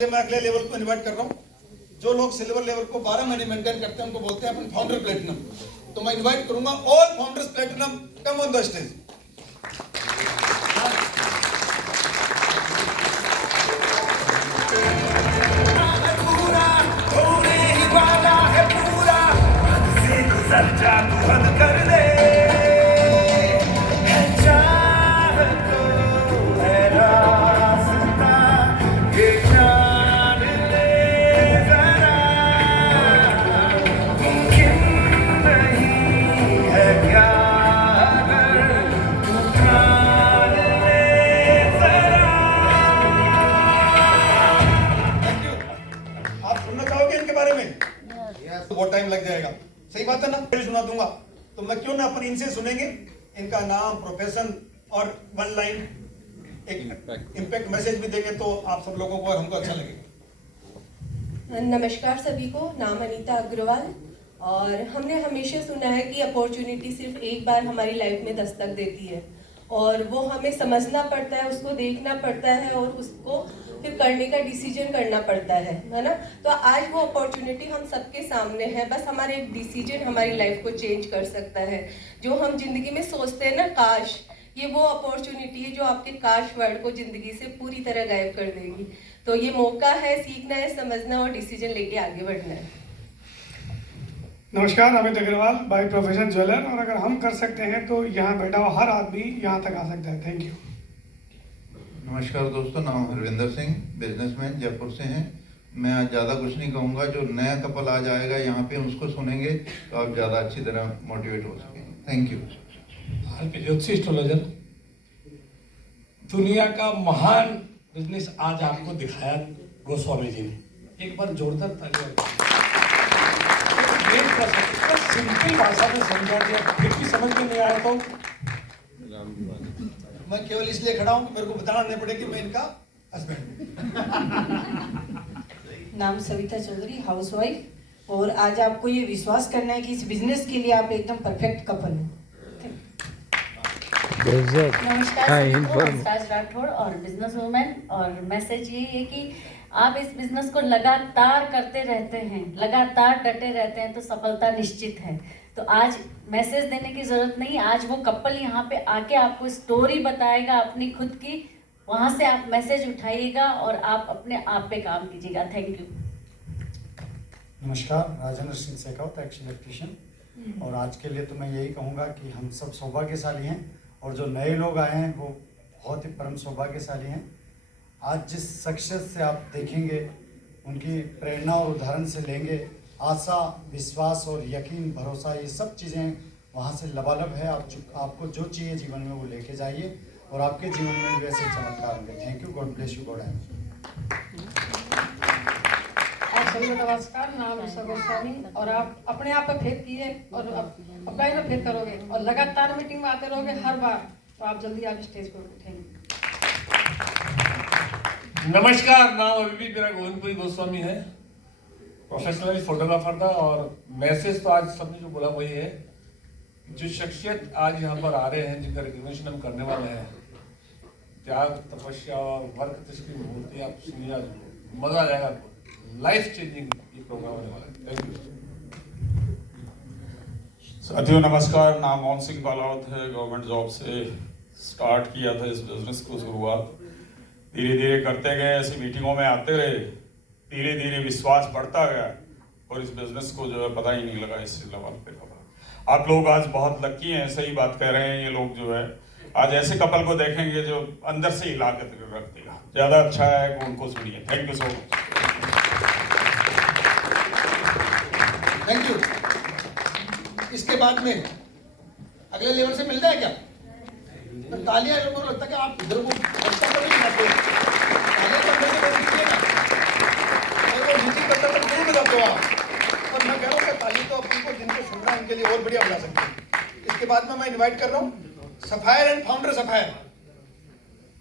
मैं अगले लेवल को इनवाइट कर रहा हूँ। जो लोग सिल्वर लेवल को 12 महीने मेंटेन करते हैं उनको बोलते हैं अपन फाउंडर प्लेटिनम। तो मैं इनवाइट करूंगा all founders platinum, come on the stage. बहुत टाइम लग जाएगा, सही बात है ना? फिर सुना दूंगा तो मैं क्यों ना अपन इनसे सुनेंगे, इनका नाम, प्रोफेशन और वन लाइन एक इम्पैक्ट मैसेज भी देंगे तो आप सब लोगों को और हमको अच्छा लगेगा। नमस्कार सभी को, नाम अनीता अग्रवाल। और हमने हमेशा सुना है कि अपॉर्चुनिटी सिर्फ एक बार हमारी लाइफ में दस्तक देती है और वो हमें समझना पड़ता है, उसको देखना पड़ता है और उसको फिर करने का डिसीजन करना पड़ता है ना? तो आज वो अपॉर्चुनिटी हम सबके सामने है, बस हमारे एक डिसीजन हमारी लाइफ को चेंज कर सकता है। जो हम जिंदगी में सोचते हैं ना काश, ये वो अपॉर्चुनिटी है जो आपके काश वर्ड को जिंदगी से पूरी तरह गायब कर देगी। तो ये मौका है, सीखना है, समझना और डिसीजन लेके आगे बढ़ना है। नमस्कार, Amit Agarwal, by profession jeweller. और अगर हम कर सकते हैं तो यहाँ बैठा हुआ हर आदमी यहाँ तक आ सकता है। Thank you. नमस्कार दोस्तों, नाम हरविंदर सिंह, बिजनेसमैन, जयपुर से हैं। मैं आज ज़्यादा कुछ नहीं कहूँगा। जो नया कपल आज आएगा यहाँ पे उसको सुनेंगे तो आप ज़्यादा अच्छी तरह मोटिवेट हो सकेंगे। Thank you. ज्योतिषी एस्ट्रोलॉजर, दुनिया का महान बिजनेस आज आपको दिखाया गोस्वामी जी ने। एक बार जोरदार तालियां। सिंपल भाषा में समझा दिया, फिर भी समझ में नहीं आया तो मैं केवल इसलिए खड़ा हूँ कि मेरे को बताना नहीं पड़े कि मैं इनका हस्बैंड। नाम सविता चौधरी, हाउसवाइफ। और आज आपको ये विश्वास करना है कि इस बिजनेस के लिए आप एकदम परफेक्ट कपल हैं। नमस्कार, राज राठौड़ और बिजनेस वूमेन। और मैसेज ये है कि आप इस बिजनेस को लगातार करते रहते हैं, लगातार डटे रहते हैं तो सफलता निश्चित है। तो आज मैसेज देने की जरूरत नहीं, आज वो कपल यहाँ पे आके आपको स्टोरी बताएगा अपनी खुद की, वहाँ से आप मैसेज उठाइएगा और आप अपने आप पे काम कीजिएगा। Thank you. नमस्कार, राजेंद्र सिंह शेखावत, एक्स इलेक्ट्रिशियन। और आज के लिए तो मैं यही कहूँगा कि हम सब सौभाग्यशाली हैं और जो नए लोग आए हैं वो बहुत ही परम सौभाग्यशाली हैं। आज जिस सक्सेस से आप देखेंगे, उनकी प्रेरणा और उदाहरण से लेंगे, आशा, विश्वास और यकीन, भरोसा, ये सब चीज़ें वहाँ से लबालब है। आपको जो चाहिए जीवन में वो लेके जाइए और आपके जीवन में वैसे चमत्कार होंगे। Thank you, God bless you, God है। सभी को नमस्कार, नाम है गोस्वामी। और आप अपने आप पर फेथ कीजिए और अपने पर फेथ करोगे और लगातार मीटिंग में आते रहोगे हर बार, तो आप जल्दी आप स्टेज पर उठेंगे। नमस्कार, नाम अभी भी मेरा गोविंदपुरी गोस्वामी है, प्रोफेशनल फोटोग्राफर था। और मैसेज तो आज सबने जो बोला वही है, जो शख्सियत आज यहाँ पर आ रहे हैं, जिनका रिकग्निशन हम करने वाले हैं, त्याग, तपस्या और वर्क की मूर्ति आप सुनिए, आज मजा आ जाएगा आपको। लाइफ चेंजिंग ये प्रोग्राम होने वाला है। थैंक यू साथियों, नमस्कार। नाम मोहन सिंह बालावत है, गवर्नमेंट जॉब से स्टार्ट किया था इस बिजनेस को। शुरुआत धीरे धीरे करते गए, ऐसी मीटिंगों में आते रहे, धीरे धीरे विश्वास बढ़ता गया और इस बिजनेस को जो है पता ही नहीं लगा इस लेवल पे कब। आप लोग आज बहुत लकी हैं, सही बात कह रहे हैं। ये लोग जो है आज ऐसे कपल को देखेंगे जो अंदर से हिला के रख देगा। ज़्यादा अच्छा है कि उनको सुनिए। Thank you so much. Thank you. इसके बाद में अगले लेवल से मिलता है क्या? तो तालियां लोगों को लगता है कि आप इधर को अच्छा तो नहीं करते, तालियां करने से बस कीजिएगा और वो मीटिंग करते तो नहीं बजाते हो आप। और मैं कह रहा हूँ कि ताली तो अपन को जिनको सुन रहा है उनके लिए और बढ़िया बजा सकते हैं। इसके बाद में मैं इन्वाइट कर रहा हूँ sapphire and founder sapphire,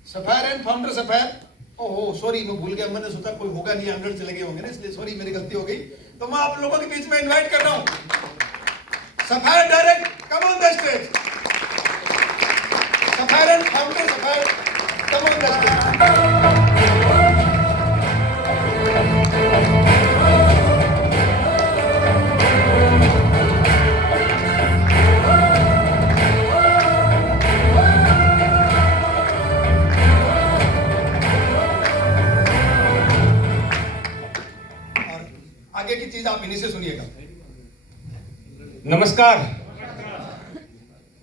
sapphire and founder sapphire. ओहो सॉरी, मैं भूल गया, मैंने सोचा कोई होगा नहीं, 100 चले गए होंगे ना, इसलिए सॉरी, मेरी गलती हो गई। तो मैं आप लोगों के बीच में इन्वाइट कर रहा हूँ sapphire direct, come on the stage. Sapphire and founder sapphire, come on the stage. चीज आप इन्हीं से सुनिएगा। नमस्कार,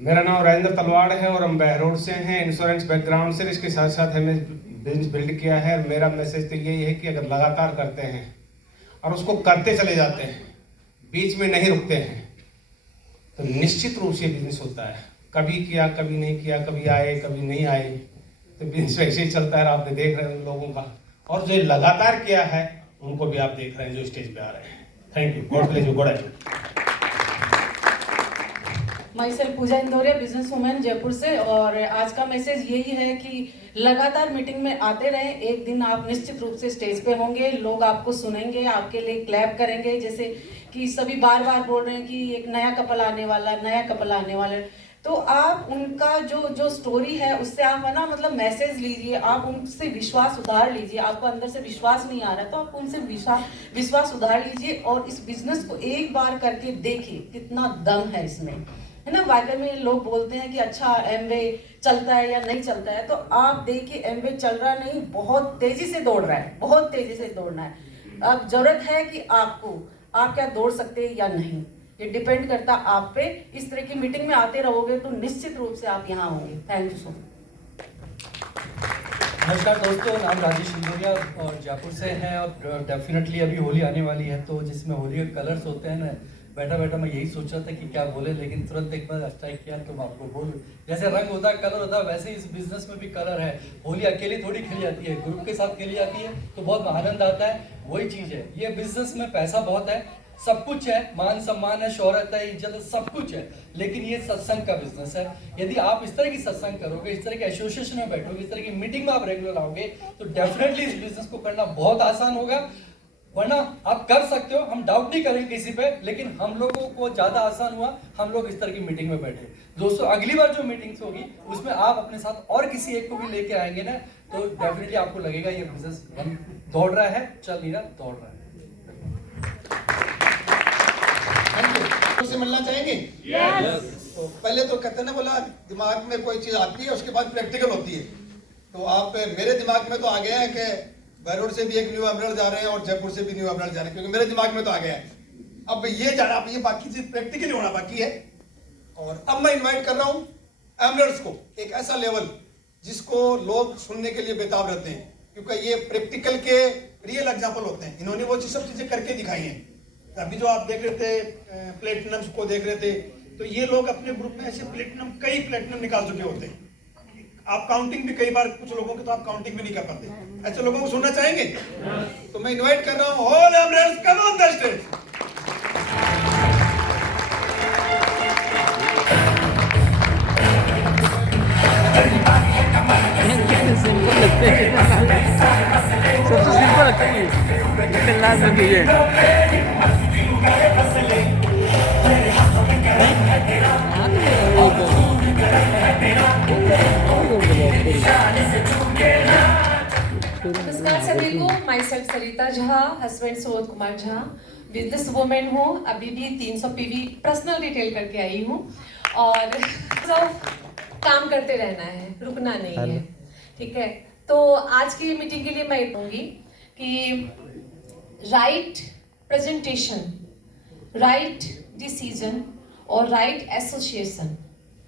मेरा नाम राजेंद्र तलवाड़ है और हम बहरोड से हैं। इंश्योरेंस बैकग्राउंड से, इसके साथ साथ हमने बिजनेस बिल्ड किया है। मेरा मैसेज तो यही है कि अगर लगातार करते हैं और उसको करते चले जाते हैं, बीच में नहीं रुकते हैं, तो निश्चित रूप से बिजनेस होता है। कभी किया, कभी नहीं किया, कभी आए, कभी नहीं आए, तो बिजनेस वैसे ही चलता है। आपने देख रहे हैं उन लोगों का, और जो लगातार किया है उनको भी आप देख रहे हैं जो स्टेज पे आ रहे हैं। Thank you, God bless you, God bless you. Myself Pooja Indore, business women Jaipur से। और आज का मैसेज यही है कि लगातार मीटिंग में आते रहें। एक दिन आप निश्चित रूप से स्टेज पे होंगे, लोग आपको सुनेंगे, आपके लिए क्लैप करेंगे। जैसे कि सभी बार बार बोल रहे हैं कि एक नया कपल आने वाला, नया कपल आने वाला, तो आप उनका जो स्टोरी है उससे आप है ना मतलब मैसेज लीजिए, आप उनसे विश्वास उधार लीजिए। आपको अंदर से विश्वास नहीं आ रहा तो आप उनसे विश्वास उधार लीजिए और इस बिजनेस को एक बार करके देखिए कितना दम है इसमें, है ना। वाकई में लोग बोलते हैं कि अच्छा एमवे चलता है या नहीं चलता है, तो आप देखिए एमवे चल रहा नहीं, बहुत तेजी से दौड़ रहा है, बहुत तेजी से दौड़ना है। अब जरूरत है कि आप क्या दौड़ सकते हैं या नहीं, ये डिपेंड करता आप पे। इस तरह की मीटिंग में आते रहोगे तो निश्चित रूप से आप यहाँ होंगे। Thank you so much. नमस्कार दोस्तों, नाम राजेश इंदौरिया और जयपुर से हैं। और डेफिनेटली अभी होली आने वाली है, तो जिसमें होली के कलर्स होते हैं ना, बैठा बैठा मैं यही सोच रहा था कि क्या बोले, लेकिन तुरंत एक बार स्ट्राइक किया तो मैं आपको बोलूँ। जैसे रंग होता है, कलर होता है, वैसे इस बिजनेस में भी कलर है। होली अकेली थोड़ी खेली जाती है, ग्रुप के साथ खेली जाती है तो बहुत आनंद आता है। वही चीज़ है, ये बिजनेस में पैसा बहुत है, सब कुछ है, मान सम्मान है, शोहरत है, इज्जत है, सब कुछ है, लेकिन ये सत्संग का बिजनेस है। यदि आप इस तरह की सत्संग करोगे, इस तरह के एसोसिएशन में बैठोगे, इस तरह की मीटिंग में आप रेगुलर आओगे, तो डेफिनेटली इस बिजनेस को करना बहुत आसान होगा। वरना आप कर सकते हो, हम डाउट नहीं करेंगे किसी पे, लेकिन हम लोगों को ज्यादा आसान हुआ हम लोग इस तरह की मीटिंग में बैठे। दोस्तों, अगली बार जो मीटिंग्स होगी उसमें आप अपने साथ और किसी एक को भी लेके आएंगे ना, तो डेफिनेटली आपको लगेगा ये बिजनेस दौड़ रहा है, चल नहीं रहा, दौड़ रहा है। से मिलना चाहेंगे? yes. तो पहले तो कहते ना, बोला दिमाग में कोई चीज आती है उसके बाद प्रैक्टिकल होती है। तो आप मेरे दिमाग में तो आ गया है कि बहरोड से भी एक न्यू एमरल्ड जा रहे हैं और जयपुर से भी न्यू एमरल्ड जा रहे हैं, क्योंकि मेरे दिमाग में तो आ गया है। अब ये जाना, अब ये बाकी चीज प्रैक्टिकली होना बाकी है। और अब मैं इन्वाइट कर रहा हूँ एमरल्ड्स को, एक ऐसा लेवल जिसको लोग सुनने के लिए बेताब रहते हैं, क्योंकि ये प्रैक्टिकल के रियल एग्जाम्पल होते हैं। इन्होंने वो सब चीजें करके दिखाई हैं। अभी जो आप देख रहे थे प्लेटिनम्स को देख रहे थे, तो ये लोग अपने ग्रुप में ऐसे कई प्लेटिनम निकाल चुके होते हैं। आप काउंटिंग भी कई बार, कुछ लोगों की तो आप काउंटिंग भी नहीं कर पाते। ऐसे लोगों को सुनना चाहेंगे? तो मैं इनवाइट कर रहा हूँ all emeralds, come on the stage. सबसे सिंपल लगता है ये लास्ट लगी है। नमस्कार सभी को, my self Sarita Jha, husband Subodh Kumar Jha, business women हूँ। अभी भी 300 PV पर्सनल डिटेल करके आई हूँ और सब काम करते रहना है, रुकना नहीं है, ठीक है। तो आज की मीटिंग के लिए मैं कहूँगी कि राइट प्रेजेंटेशन, राइट डिसीजन और राइट एसोसिएशन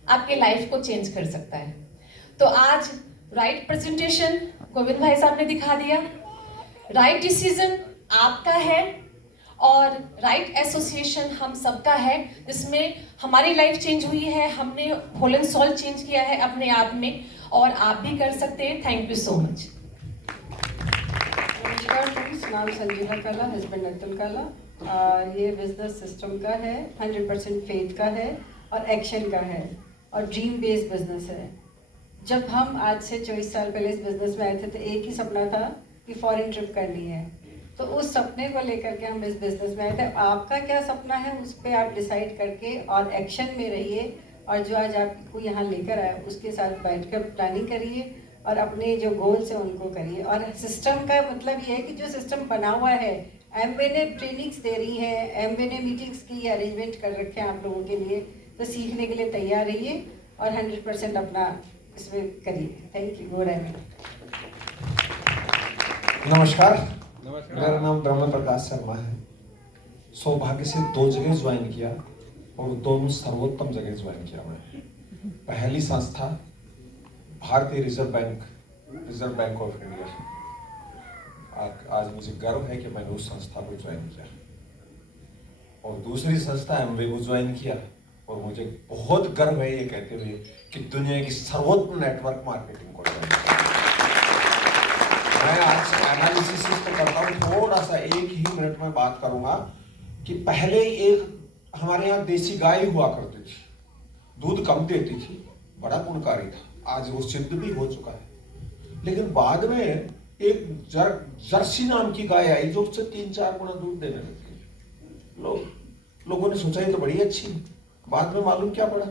आपके लाइफ को चेंज कर सकता है। तो आज राइट प्रेजेंटेशन गोविंद भाई साहब ने दिखा दिया, राइट डिसीजन आपका है और राइट एसोसिएशन हम सबका है, जिसमें हमारी लाइफ चेंज हुई है। हमने होल एंड सोल चेंज किया है अपने आप में और आप भी कर सकते हैं। Thank you so much. नमस्कार फ्रेंड्स, नाम संजीवा काला, हस्बैंड अतुल काला। ये बिजनेस सिस्टम का है, 100% फेथ का है और एक्शन का है और ड्रीम बेस्ड बिजनेस है। जब हम आज से 24 साल पहले इस बिजनेस में आए थे तो एक ही सपना था कि फॉरेन ट्रिप करनी है। तो उस सपने को लेकर के हम इस बिजनेस में आए थे। आपका क्या सपना है उस पर आप डिसाइड करके और एक्शन में रहिए, और जो आज आपको यहाँ लेकर आए उसके साथ बैठकर प्लानिंग करिए और अपने जो गोल्स हैं उनको करिए। और सिस्टम का मतलब ये है कि जो सिस्टम बना हुआ है, एमवे ने ट्रेनिंग्स दे रही हैं, एमवे ने मीटिंग्स की अरेंजमेंट कर रखे हैं आप लोगों के लिए, तो सीखने के लिए तैयार रहिए और 100% अपना इसमें करिए। Thank you. Good evening. नमस्कार, मेरा नाम ब्रह्म प्रकाश शर्मा है। सौभाग्य से 2 जगह ज्वाइन किया और दोनों सर्वोत्तम जगह ज्वाइन किया मैंने। पहली संस्था भारतीय रिजर्व बैंक ऑफ इंडिया। आज मुझे गर्व है कि मैंने उस संस्था को ज्वाइन किया। और दूसरी संस्था एमवे को ज्वाइन किया और मुझे बहुत गर्व है ये कहते हुए कि दुनिया की सर्वोत्तम नेटवर्क मार्केटिंग को ज्वाइन किया। मैं आज एनालिसिस तो करता हूँ, थोड़ा सा 1 ही मिनट में बात करूंगा कि पहले एक हमारे यहाँ देसी गाय हुआ करती थी, दूध कम देती थी, बड़ा गुणकारी था, आज वो सिद्ध भी हो चुका है। लेकिन बाद में एक जर्सी नाम की गाय आई जो उससे 3-4 गुना दूध देने लगी। लोगों ने सोचा ये तो बड़ी अच्छी। बाद में मालूम क्या पड़ा?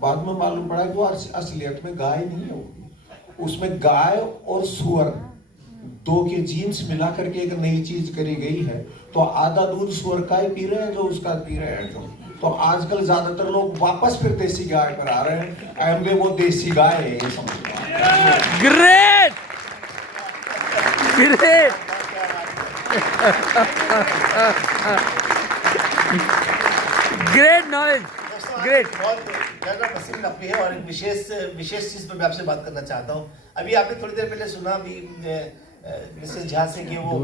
बाद में मालूम पड़ा कि वो असलियत में गाय नहीं है, उसमें गाय और सुअर 2 के जीन्स मिला करके एक नई चीज करी गई है। तो आधा दूध सुअर का ही पी रहे हैं जो उसका पी रहे हैं जो। तो आजकल ज्यादातर लोग वापस फिर देसी गाय पर आ रहे हैं। एमवे वो देसी गाय है, ये समझ। Great great great knowledge great. बहुत ज़्यादा पसंद आपकी है और एक विशेष चीज़ पर मैं आपसे बात करना चाहता हूँ। अभी आपने थोड़ी देर पहले सुना भी मिसेस झा से कि वो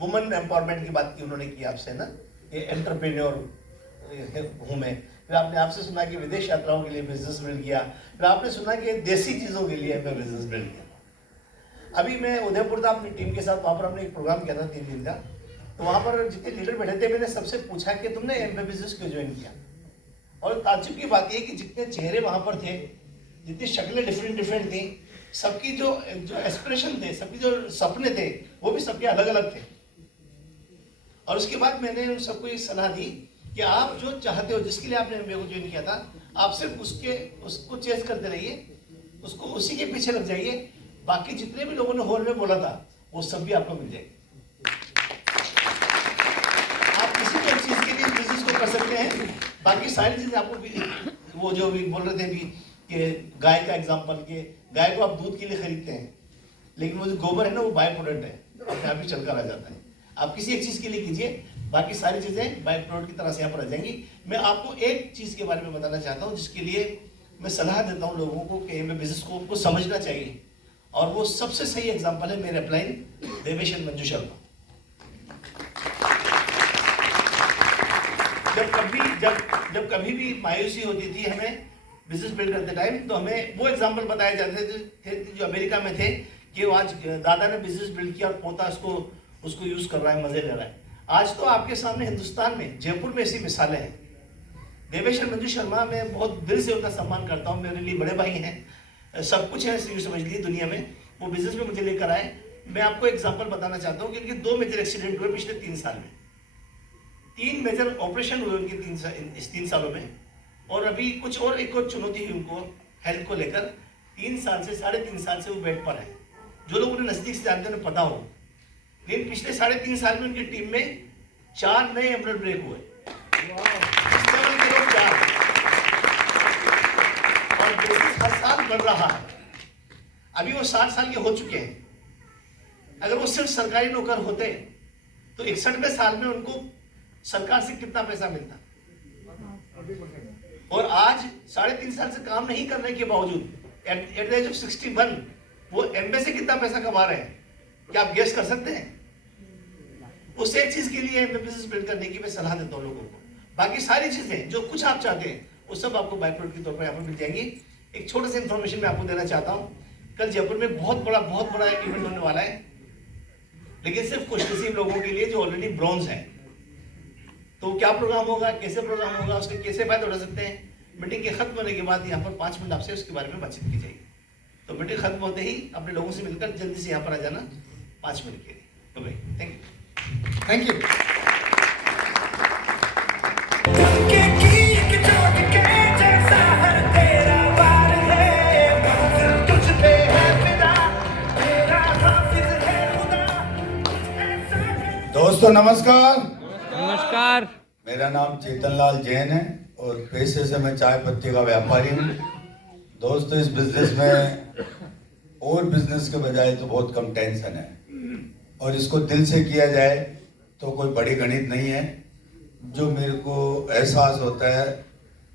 वुमेन एम्पावरमेंट की बात की उन्होंने की आपसे ना, ये एंटरप्रेन्योर हूँ मैं। फिर आपने आपसे सुना कि विदेश यात्राओं के लिए बिजनेस बिल्ड किया, फिर आपने सुना कि देसी चीज़ों के लिए मैं बिजनेस बिल्ड किया। अभी मैं उदयपुर था अपनी टीम के साथ, वहाँ पर हमने एक प्रोग्राम किया था 3 दिन का। तो वहाँ पर जितने लीडर बैठे थे मैंने सबसे पूछा कि तुमने एमवे बिजनेस क्यों ज्वाइन किया। और ताज्जुब की बात यह कि जितने चेहरे वहाँ पर थे, जितनी शक्लें डिफरेंट थी, सबकी जो एस्पिरेशन थे, सबकी जो सपने थे, वो भी सबके अलग अलग थे। और उसके बाद मैंने उन सबको ये सलाह दी कि आप जो चाहते हो, जिसके लिए आपने एमबीए को ज्वाइन किया था, आप सिर्फ उसको चेस करते रहिए, उसको उसी के पीछे लग जाइए। बाकी जितने भी लोगों ने हॉल में बोला था वो सब भी आपको मिल जाएगी। आप किसी भी चीज के लिए बिजनेस को कर सकते हैं। बाकी सारी चीजें आपको वो जो भी बोल रहे थे भी कि गाय का एग्जांपल, कि गाय को आप दूध के लिए खरीदते हैं, लेकिन वो जो गोबर है ना वो बाय प्रोडक्ट है, अपने आप ही चलकर आ जाता है। आप किसी एक चीज के लिए कीजिए, बाकी सारी चीजें बाय प्रोडक्ट की तरह से यहाँ पर आ जाएंगी। मैं आपको एक चीज के बारे में बताना चाहता हूँ जिसके लिए मैं सलाह देता हूँ लोगों को कि मैं बिजनेस को उनको समझना चाहिए, और वो सबसे सही एग्जांपल है मेरे अपलाइन देवेश एंड मंजू शर्मा। जब कभी भी मायूसी होती थी हमें बिजनेस बिल्ड करते टाइम, तो हमें वो एग्जांपल बताए जाते थे जो अमेरिका में थे कि वो आज दादा ने बिजनेस बिल्ड किया और पोता उसको यूज कर रहा है, मजे ले रहा है। आज तो आपके सामने हिंदुस्तान में, जयपुर में ऐसी मिसालें हैं। देवेश एंड मंजू शर्मा, मैं बहुत दिल से उनका सम्मान करता हूँ, मेरे लिए बड़े भाई हैं, सब कुछ है समझ लीजिए दुनिया में। वो बिजनेस में मुझे लेकर आए। मैं आपको एग्जांपल बताना चाहता हूँ कि इनके 2 मेजर एक्सीडेंट हुए पिछले 3 साल में। 3 मेजर ऑपरेशन हुए उनके 3 सालों में। और अभी कुछ और एक और चुनौती हुई उनको हेल्थ को लेकर। 3 साल से 3.5 साल से वो बेड पर है। जो लोग उन्हें नजदीक से जानते हैं उन्हें पता हो। लेकिन पिछले 3.5 साल में उनकी टीम में 4 नए एम्ब्रेड ब्रेक हुए। और बिजनेस हर साल बढ़ रहा है। अभी वो 60 साल के हो चुके हैं। अगर वो सिर्फ सरकारी नौकर होते तो 61वें साल में उनको सरकार से कितना पैसा मिलता। और आज 3.5 साल से काम नहीं करने के बावजूद एट द एज ऑफ 61 वो एमबीए से कितना पैसा कमा रहे हैं, क्या आप गेस कर सकते हैं? उस एक चीज के लिए बिजनेस बिल्ड करने की मैं सलाह देता हूँ लोगों को। बाकी सारी चीजें जो कुछ आप चाहते हैं वो सब आपको बाय प्रोडक्ट के तौर पर यहाँ पर मिल जाएंगी। एक छोटा सा इंफॉर्मेशन मैं आपको देना चाहता हूँ। कल जयपुर में बहुत बड़ा इवेंट होने वाला है, लेकिन सिर्फ खुशनसीब लोगों के लिए जो ऑलरेडी ब्रॉन्ज है। तो क्या प्रोग्राम होगा, कैसे प्रोग्राम होगा, उसके कैसे फायदा उठा सकते हैं, मीटिंग के खत्म होने के बाद यहाँ पर 5 मिनट आपसे उसके बारे में बातचीत की जाएगी। तो मीटिंग खत्म होते ही अपने लोगों से मिलकर जल्दी से यहाँ पर आ जाना 5 मिनट के लिए। Thank you. दोस्तों नमस्कार। नमस्कार। मेरा नाम चेतन लाल जैन है और पेशे से मैं चाय पत्ती का व्यापारी हूँ। दोस्तों इस बिजनेस में और बिजनेस के बजाय तो बहुत कम टेंशन है, और इसको दिल से किया जाए तो कोई बड़ी गणित नहीं है। जो मेरे को एहसास होता है,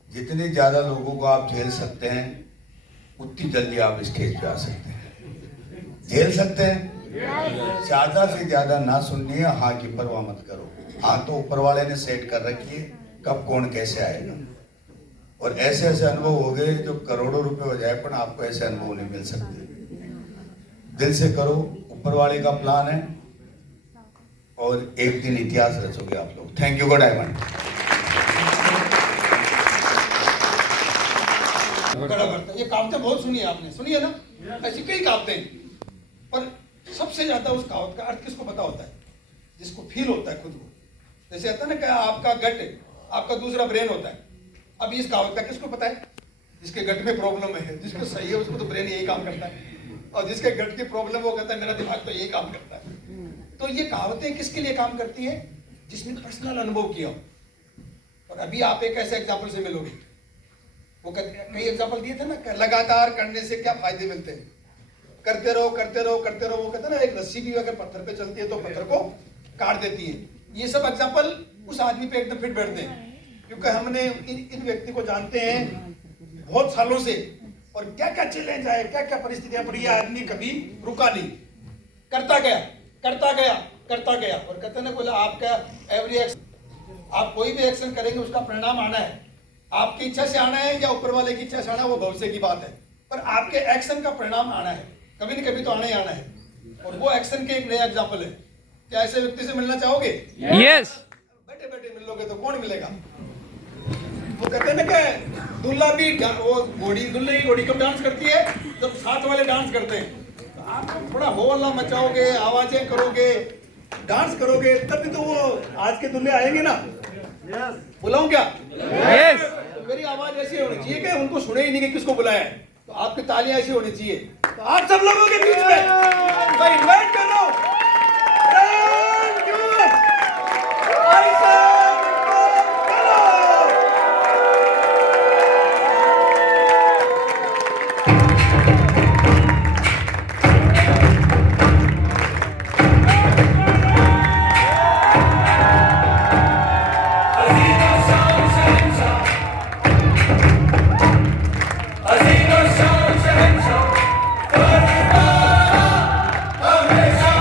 जितने ज़्यादा लोगों को आप झेल सकते हैं उतनी जल्दी आप स्टेज पे आ सकते हैं। झेल सकते हैं, ज़्यादा से ज़्यादा ना सुननी है, हाँ की परवाह मत करो। हाँ तो ऊपर वाले ने सेट कर रखी है, कब कौन कैसे आएगा। और ऐसे ऐसे अनुभव हो गए जो करोड़ों रुपए हो जाए, पर आपको ऐसे अनुभव नहीं मिल सकते। दिल से करो, ऊपर वाले का प्लान है और एक दिन इतिहास रचोगे आप लोग। Thank you, good diamond. ये कहावतें बहुत सुनी है आपने, सुनी है ना, ऐसी कई कहावतें, पर सबसे ज्यादा उस कहावत का अर्थ किसको पता होता है? जिसको फील होता है खुद को। जैसे आता है ना कि आपका गट आपका दूसरा ब्रेन होता है। अब इस कहावत का किसको पता है? जिसके गट में प्रॉब्लम है, जिसको सही है उसको तो ब्रेन यही काम करता है, और जिसके गट की प्रॉब्लम वो कहता है मेरा दिमाग तो यही काम करता है। तो ये कहावतें किसके लिए काम करती है? जिसने पर्सनल अनुभव किया। और अभी आप एक ऐसे एग्जाम्पल से मिलोगे, वो कई एग्जाम्पल दिए थे ना, लगातार करने से क्या फायदे मिलते हैं, करते रहो करते रहो करते रहो। वो कहते हैं ना, एक रस्सी भी अगर पत्थर पे चलती है तो पत्थर को काट देती है। ये सब एग्जाम्पल उस आदमी पे एकदम फिट बैठते हैं, क्योंकि हमने इन व्यक्ति को जानते हैं बहुत सालों से, और क्या क्या चैलेंज आए, क्या क्या परिस्थितियां पड़ी, ये आदमी कभी रुका नहीं, करता गया करता गया करता गया। और कहते ना, बोला आपका एवरी एक्शन, आप कोई भी एक्शन करेंगे उसका परिणाम आना है। आपकी इच्छा से आना है या ऊपर वाले की इच्छा से आना है, वो भविष्य की बात है, पर आपके एक्शन का परिणाम आना है, कभी न कभी तो आना ही आना है। और वो एक्शन के एक नया एग्जाम्पल है। क्या ऐसे व्यक्ति से मिलना चाहोगे? यस। बैठे बैठे मिल लोगे तो कौन मिलेगा? वो कहते हैं ना कि दुल्हा भी वो दुल्हे की घोड़ी कब डांस करती है? जब साथ वाले डांस करते हैं। तो आप थोड़ा हो हल्ला मचाओगे, आवाजें करोगे, डांस करोगे, तभी तो वो आज के दुल्हे आएंगे ना। बुलाऊं क्या? यस। तो मेरी आवाज ऐसी होनी चाहिए कि उनको सुने ही नहीं कि किसको बुलाया है। तो आपकी तालियां ऐसी होनी चाहिए। तो आप सब लोगों के बीच में मैं इन्वाइट कर रहा हूं, हमेशा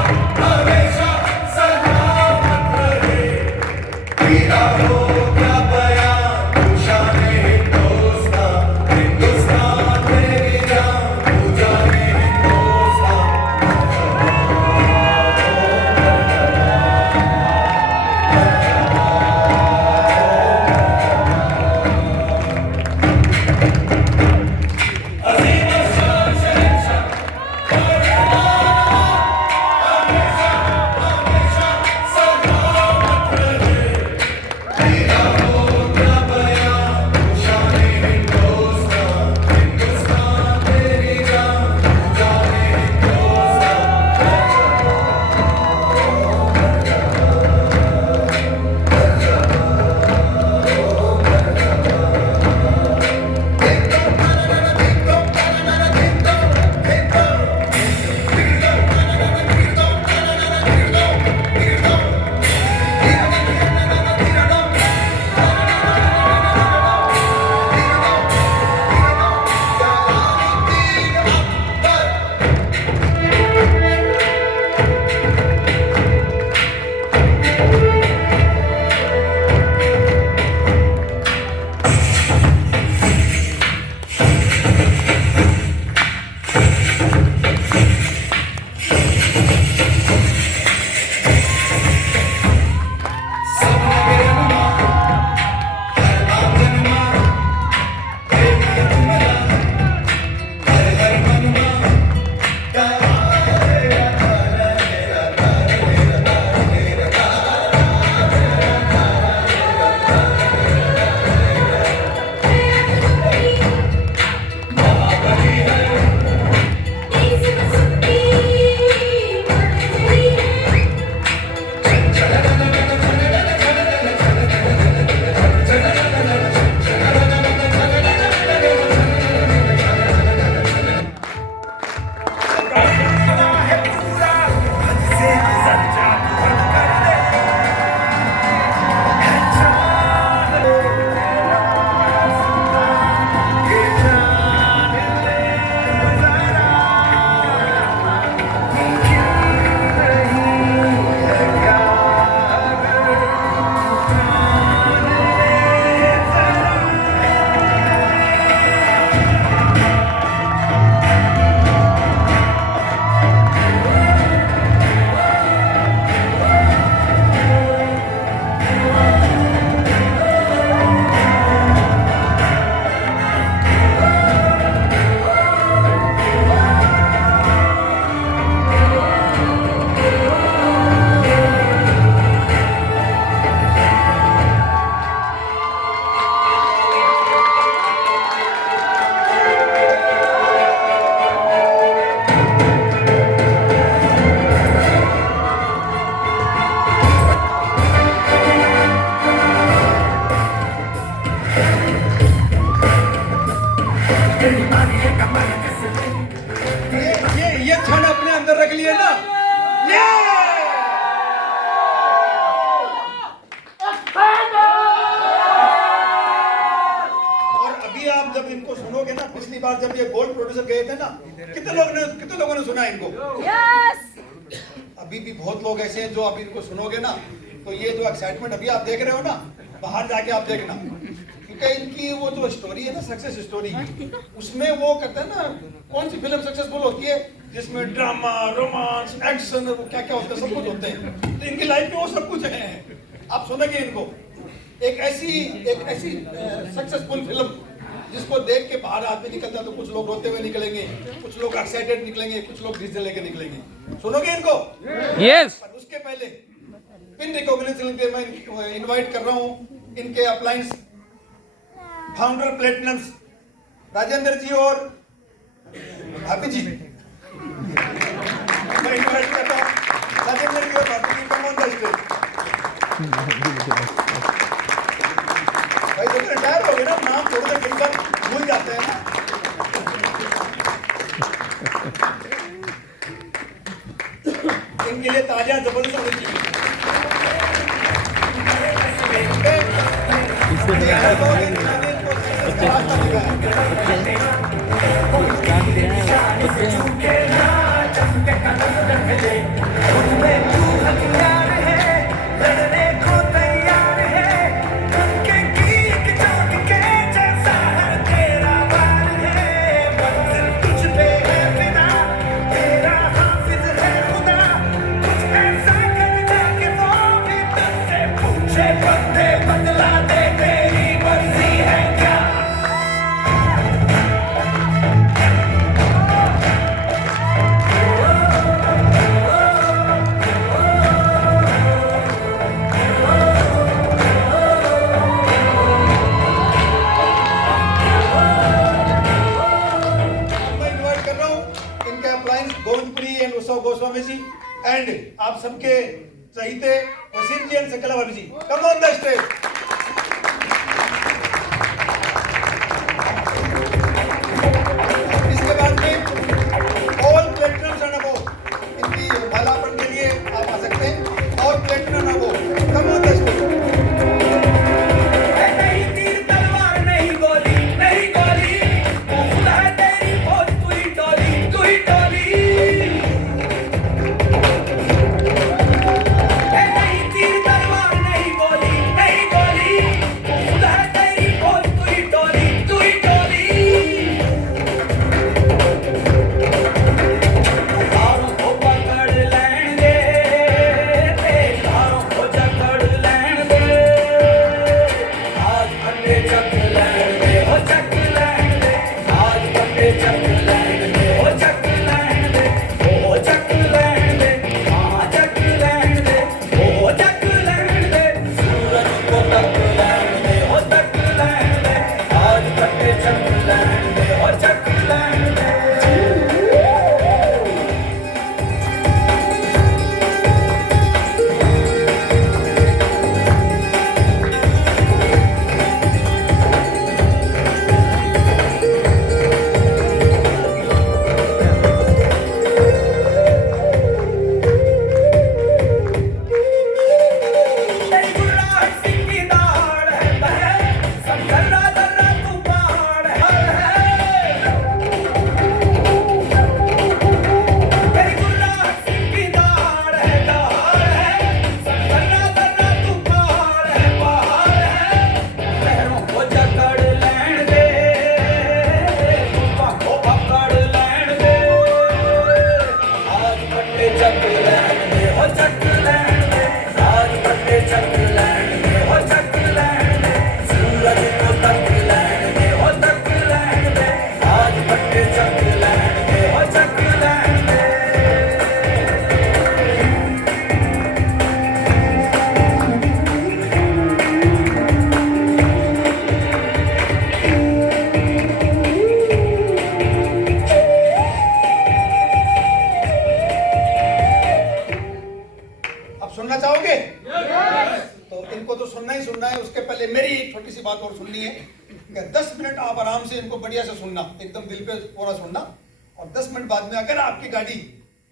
जब ये गोल्ड प्रोड्यूसर गए थे ना, कितने लोगों ने सुना इनको? अभी भी बहुत लोग ऐसे हैं जो अभी इनको सुनोगे ना तो ये जो एक्साइटमेंट अभी आप देख रहे हो ना, बाहर जाके आप देखना, क्योंकि इनकी वो जो स्टोरी है ना, सक्सेस स्टोरी, उसमें वो कहते हैं ना, कौन सी फिल्म सक्सेसफुल होती है जिसमें ड्रामा, रोमांस, एक्शन, वो क्या क्या होता है, सब कुछ होते हैं। तो इनकी लाइफ में वो सब कुछ है। आप सुनेंगे इनको, एक ऐसी सक्सेसफुल फिल्म जिसको देख के बाहर आदमी निकलता है तो कुछ लोग रोते हुए निकलेंगे, कुछ लोग एक्साइटेड निकलेंगे, कुछ लोग डीजे लेके निकलेंगे। सुनोगे इनको? यस। उसके पहले पिन रिकॉग्निशन के मैं इनवाइट कर रहा हूँ इनके अप्लायंस फाउंडर प्लेटिनम्स राजेंद्र जी और भाभी जी। मैं इनवाइट कर रहा हूँ राजेंद्र जी और भाभी जी, कम ऑन द स्टेज। भाई जब रिटायर हो गए ना, नाम छोड़ के कई बार भूल जाते हैं ना। इनके लिए तालियां जबरदस्त होनी चाहिए। गोस्वामी जी एंड आप सबके चहीते वसीम जी एंड सकला भाभी जी, कम ऑन द स्टेज। इसके बाद में ऑल प्लेटिनम्स एंड अबोव, इनकी मालापन के लिए आप आ सकते हैं। All platinum above, come on the stage. बात और सुननी है कि 10 मिनट आप आराम से इनको बढ़िया से सुनना, एकदम दिल पे पूरा सुनना। और 10 मिनट बाद में अगर आपकी गाड़ी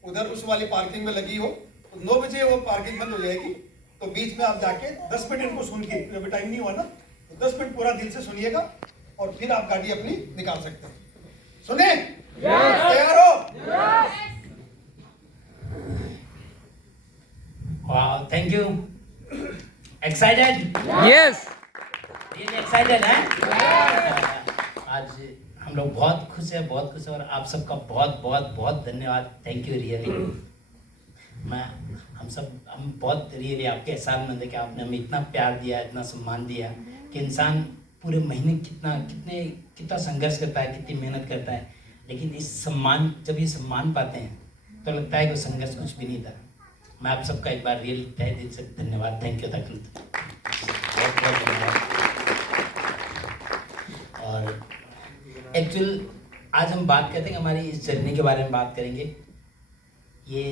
उधर उस वाली पार्किंग में लगी हो तो 9 बजे वो पार्किंग बंद हो जाएगी, तो बीच में आप जाके 10 मिनट इनको सुन के, अभी टाइम नहीं हुआ ना, तो 10 मिनट पूरा दिल से सुनिएगा और फिर आप गाड़ी अपनी निकाल सकते हैं। सुने? तैयार हो? Wow, thank you. Excited? Yes. Really excited है? आज हम लोग बहुत खुश हैं और आप सबका बहुत बहुत बहुत धन्यवाद. Thank you really. हम बहुत रियली आपके एहसानमंद है कि आपने हमें इतना प्यार दिया, इतना सम्मान दिया कि इंसान पूरे महीने कितना संघर्ष करता है, कितनी मेहनत करता है, लेकिन जब ये सम्मान पाते हैं तो लगता है कि वो संघर्ष कुछ भी नहीं था. मैं आप सबका एक बार रियल तहे दिल से धन्यवाद. थैंक यू बहुत बहुत धन्यवाद. और एक्चुअल आज हम बात करते हैं, हमारी इस जर्नी के बारे में बात करेंगे. ये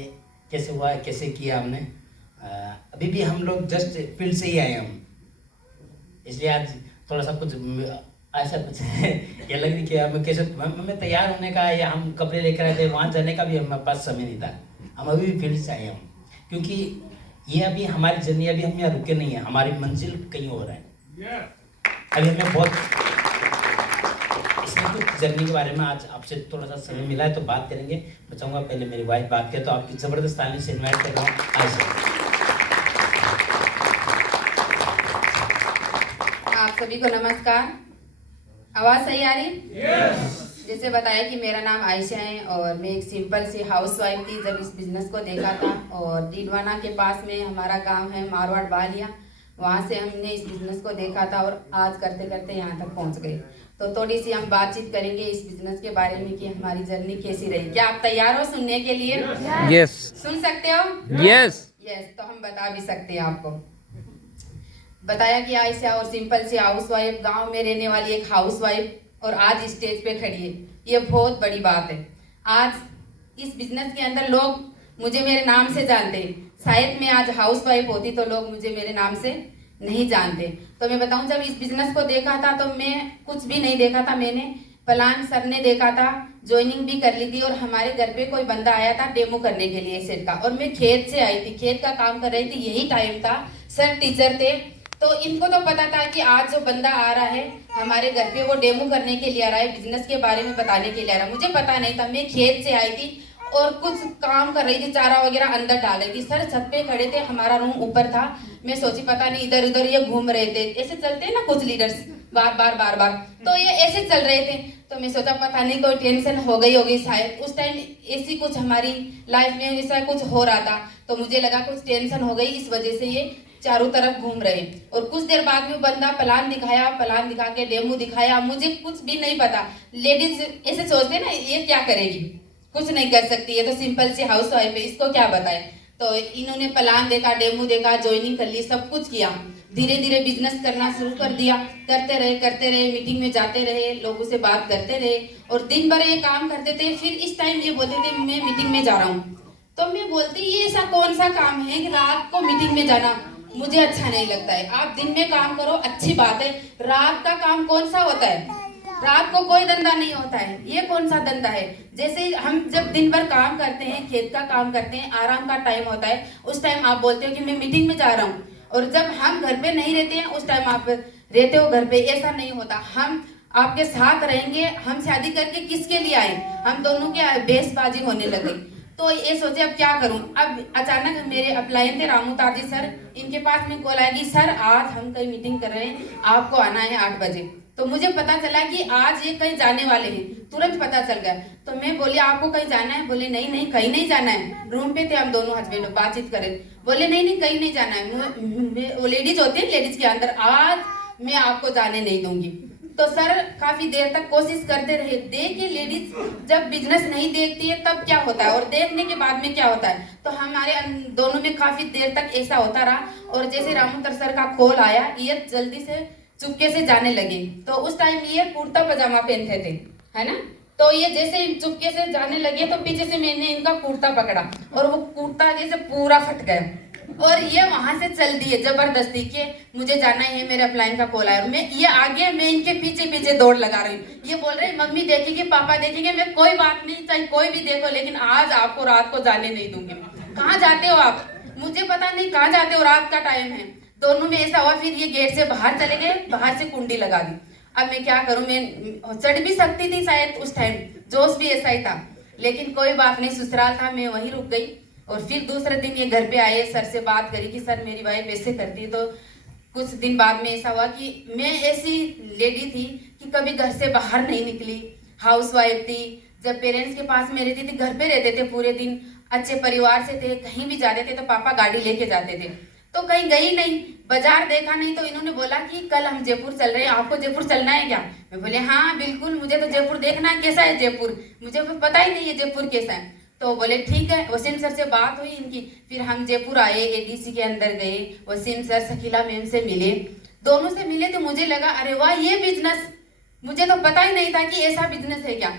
कैसे हुआ, कैसे किया हमने. अभी भी हम लोग जस्ट फील्ड से ही आए हम, इसलिए आज थोड़ा सा कुछ ऐसा कुछ ये लग रही कि हमें तैयार होने का या हम कपड़े लेकर आए थे, वहाँ जाने का भी हमारे पास समय नहीं था. हम अभी भी फील्ड से आए हम, क्योंकि ये अभी हमारी जर्नी, अभी हम यहाँ रुके नहीं हैं, हमारी मंजिल कहीं और है. अभी हमें बहुत इसलिए कुछ जर्नी के बारे में आज आपसे थोड़ा सा समय मिला है तो बात करेंगे. मैं चाहूँगा पहले मेरी वाइफ बात करे, तो आपकी ज़बरदस्त ताली से इन्वाइट कर रहा हूँ. आज आप सभी को नमस्कार. आवाज़ सही आ रही? जैसे बताया कि मेरा नाम आयशा है और मैं एक सिंपल सी हाउसवाइफ थी जब इस बिज़नेस को देखा था. और डीडवाना के पास में हमारा गांव है मारवाड़ बालिया, वहाँ से हमने इस बिज़नेस को देखा था और आज करते करते यहाँ तक पहुँच गए. तो थोड़ी सी हम बातचीत करेंगे इस बिज़नेस के बारे में कि हमारी जर्नी कैसी रही. क्या आप तैयार हो सुनने के लिए? यस. सुन सकते हो? यस. तो हम बता भी सकते हैं आपको. बताया कि आयशा और सिंपल सी हाउसवाइफ, गांव में रहने वाली एक हाउसवाइफ, और आज स्टेज पे खड़ी है. ये बहुत बड़ी बात है. आज इस बिजनेस के अंदर लोग मुझे मेरे नाम से जानते हैं. शायद मैं आज हाउसवाइफ होती तो लोग मुझे मेरे नाम से नहीं जानते. तो मैं बताऊं, जब इस बिजनेस को देखा था तो मैं कुछ भी नहीं देखा था. मैंने प्लान सर ने देखा था, ज्वाइनिंग भी कर ली थी, और हमारे घर पे कोई बंदा आया था डेमो करने के लिए सेट का, और मैं खेत से आई थी, खेत का काम कर रही थी. यही टाइम था, सर टीचर थे, तो इनको तो पता था कि आज जो बंदा आ रहा है हमारे घर पे वो डेमो करने के लिए आ रहा है, बिजनेस के बारे में बताने के लिए आ रहा है. मुझे पता नहीं था. मैं खेत से आई थी और कुछ काम कर रही थी, चारा वगैरह अंदर डाल रही थी. सर छत पे खड़े थे, हमारा रूम ऊपर था. मैं सोची पता नहीं इधर उधर ये घूम रहे थे. ऐसे चलते हैं ना कुछ लीडर्स, बार बार, तो ये ऐसे चल रहे थे. तो मैं सोचा पता नहीं कोई टेंशन हो गई होगी शायद. उस टाइम ऐसी कुछ हमारी लाइफ में ऐसा कुछ हो रहा था, तो मुझे लगा कुछ टेंशन हो गई, इस वजह से ये चारों तरफ घूम रहे. और कुछ देर बाद में बंदा प्लान दिखा के डेमो दिखाया. मुझे कुछ भी नहीं पता. लेडीज ऐसे सोचते ना ये क्या करेगी, कुछ नहीं कर सकती, ये तो सिंपल सी हाउस वाइफ है, इसको क्या बताए. तो इन्होंने प्लान देखा, डेमो देखा, ज्वाइनिंग कर ली, सब कुछ किया. धीरे धीरे बिजनेस करना शुरू कर दिया. करते रहे, मीटिंग में जाते रहे, लोगों से बात करते रहे, और दिन भर ये काम करते थे. फिर इस टाइम ये बोलते थे मैं मीटिंग में जा रहा हूँ. तो मैं बोलती ये ऐसा कौन सा काम है कि रात को मीटिंग में जाना, मुझे अच्छा नहीं लगता है. आप दिन में काम करो, अच्छी बात है. रात का काम कौन सा होता है? रात को कोई धंधा नहीं होता है. ये कौन सा धंधा है? जैसे हम जब दिन भर काम करते हैं, खेत का काम करते हैं, आराम का टाइम होता है, उस टाइम आप बोलते हो कि मैं मीटिंग में जा रहा हूँ. और जब हम घर पे नहीं रहते हैं उस टाइम आप रहते हो घर पे. ऐसा नहीं होता. हम आपके साथ रहेंगे. हम शादी करके किसके लिए आए? हम दोनों के बेसबाजी होने लगे. तो ये सोचे अब क्या करूं. अब अचानक मेरे अपलाइन थे रामू तारजी सर, इनके पास में कॉल आएगी, सर आज हम कहीं मीटिंग कर रहे हैं, आपको आना है 8 बजे. तो मुझे पता चला कि आज ये कहीं जाने वाले हैं, तुरंत पता चल गया. तो मैं बोली आपको कहीं जाना है? बोले नहीं कहीं नहीं जाना है. रूम पे थे हम दोनों हस्बैंड, बातचीत करें. बोले नहीं कहीं नहीं जाना है. वो लेडीज होती है, लेडीज के अंदर आज मैं आपको जाने नहीं दूंगी. तो सर काफी देर तक कोशिश करते रहे. देखिए लेडीज जब बिजनेस नहीं देखती है तब क्या होता है और देखने के बाद में क्या होता है. तो हमारे दोनों में काफी देर तक ऐसा होता रहा. और जैसे रामोतर सर का कॉल आया, ये जल्दी से चुपके से जाने लगे. तो उस टाइम ये कुर्ता पजामा पहनते थे, है ना. तो ये जैसे चुपके से जाने लगे तो पीछे से मैंने इनका कुर्ता पकड़ा और वो कुर्ता जैसे पूरा फट गया. और ये वहां से चल दिए जबरदस्ती के मुझे जाना है, मेरे अपलाइन का कॉल आया. मैं ये आगे, मैं इनके पीछे पीछे दौड़ लगा रही हूँ. ये बोल रहे मम्मी देखेगी, पापा देखेंगे. मैं कोई बात नहीं, चाहे कोई भी देखो, लेकिन आज आपको रात को जाने नहीं दूंगी. कहाँ जाते हो आप? मुझे पता नहीं कहाँ जाते हो, रात का टाइम है. दोनों में ऐसा हुआ. फिर ये गेट से बाहर चले गए, बाहर से कुंडी लगा दी. अब मैं क्या करूं, मैं चढ़ भी सकती थी शायद उस टाइम, जोश भी ऐसा ही था। लेकिन कोई बात नहीं, ससुराल था, मैं वहीं रुक गई। और फिर दूसरे दिन ये घर पे आए, सर से बात करी कि सर मेरी वाइफ ऐसे करती है। तो कुछ दिन बाद में ऐसा हुआ कि मैं ऐसी लेडी थी कि कभी घर से बाहर नहीं निकली, हाउसवाइफ थी। जब पेरेंट्स के पास में रहती थी, घर पे रहते थे पूरे दिन, अच्छे परिवार से थे, कहीं भी जाते थे तो पापा गाड़ी लेके जाते थे। तो कहीं गई नहीं, बाजार देखा नहीं। तो इन्होंने बोला कि कल हम जयपुर चल रहे हैं, आपको जयपुर चलना है क्या? मैं बोले हाँ बिल्कुल, मुझे तो जयपुर देखना है, कैसा है जयपुर, मुझे पता ही नहीं है जयपुर कैसा है। तो बोले ठीक है। वसीम सर से बात हुई इनकी, फिर हम जयपुर आए, एडीसी के अंदर गए, वसीम सर शकीला मैम से मिले, दोनों से मिले। तो मुझे लगा अरे वाह ये बिजनेस, मुझे तो पता ही नहीं था कि ऐसा बिजनेस है क्या।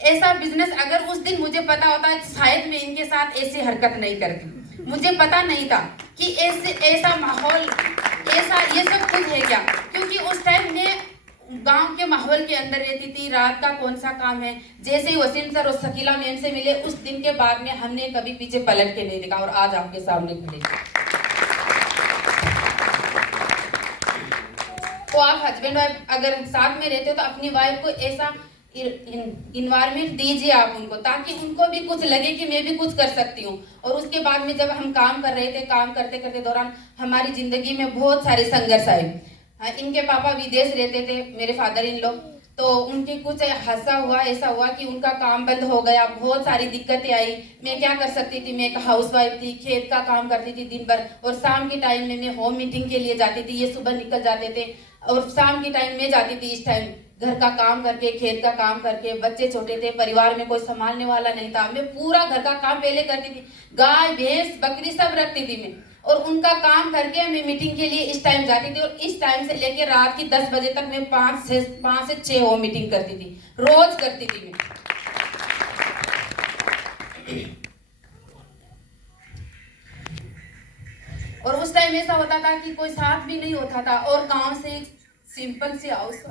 ऐसा बिजनेस अगर उस दिन मुझे पता होता शायद मैं इनके साथ ऐसी हरकत नहीं करती। मुझे पता नहीं था कि ऐसा माहौल, ऐसा ये सब कुछ है क्या, क्योंकि उस टाइम मैं गांव के माहौल के अंदर रहती थी। रात का कौन सा काम है। जैसे ही वसीम सर और शकीला मैम से मिले, उस दिन के बाद में हमने कभी पीछे पलट के नहीं देखा और आज आपके सामने खड़े। तो आप हस्बैंड वाइफ अगर साथ में रहते हो तो अपनी वाइफ को ऐसा इन्वायरमेंट दीजिए आप उनको, ताकि उनको भी कुछ लगे कि मैं भी कुछ कर सकती हूँ। और उसके बाद में जब हम काम कर रहे थे, काम करते करते दौरान हमारी जिंदगी में बहुत सारे संघर्ष आए। इनके पापा विदेश रहते थे, मेरे फादर इन लोग, तो उनके कुछ हादसा हुआ, ऐसा हुआ कि उनका काम बंद हो गया, बहुत सारी दिक्कतें आई। मैं क्या कर सकती थी, मैं एक हाउसवाइफ थी, खेत का काम करती थी दिन भर, और शाम के टाइम में मैं होम मीटिंग के लिए जाती थी। ये सुबह निकल जाते थे और शाम के टाइम में जाती थी। इस टाइम घर का काम करके, खेत का काम करके, बच्चे छोटे थे, परिवार में कोई संभालने वाला नहीं था, मैं पूरा घर का काम पहले करती थी, गाय भैंस बकरी सब रखती थी मैं। और उनका काम करके मैं मीटिंग के लिए इस टाइम जाती थी, और इस टाइम से लेके रात की 10 बजे तक मैं 5 से 6 होम मीटिंग करती थी, रोज करती थी मैं। और उस टाइम ऐसा होता था कि कोई साथ भी नहीं होता था, और गांव से एक सिंपल सी हाउस।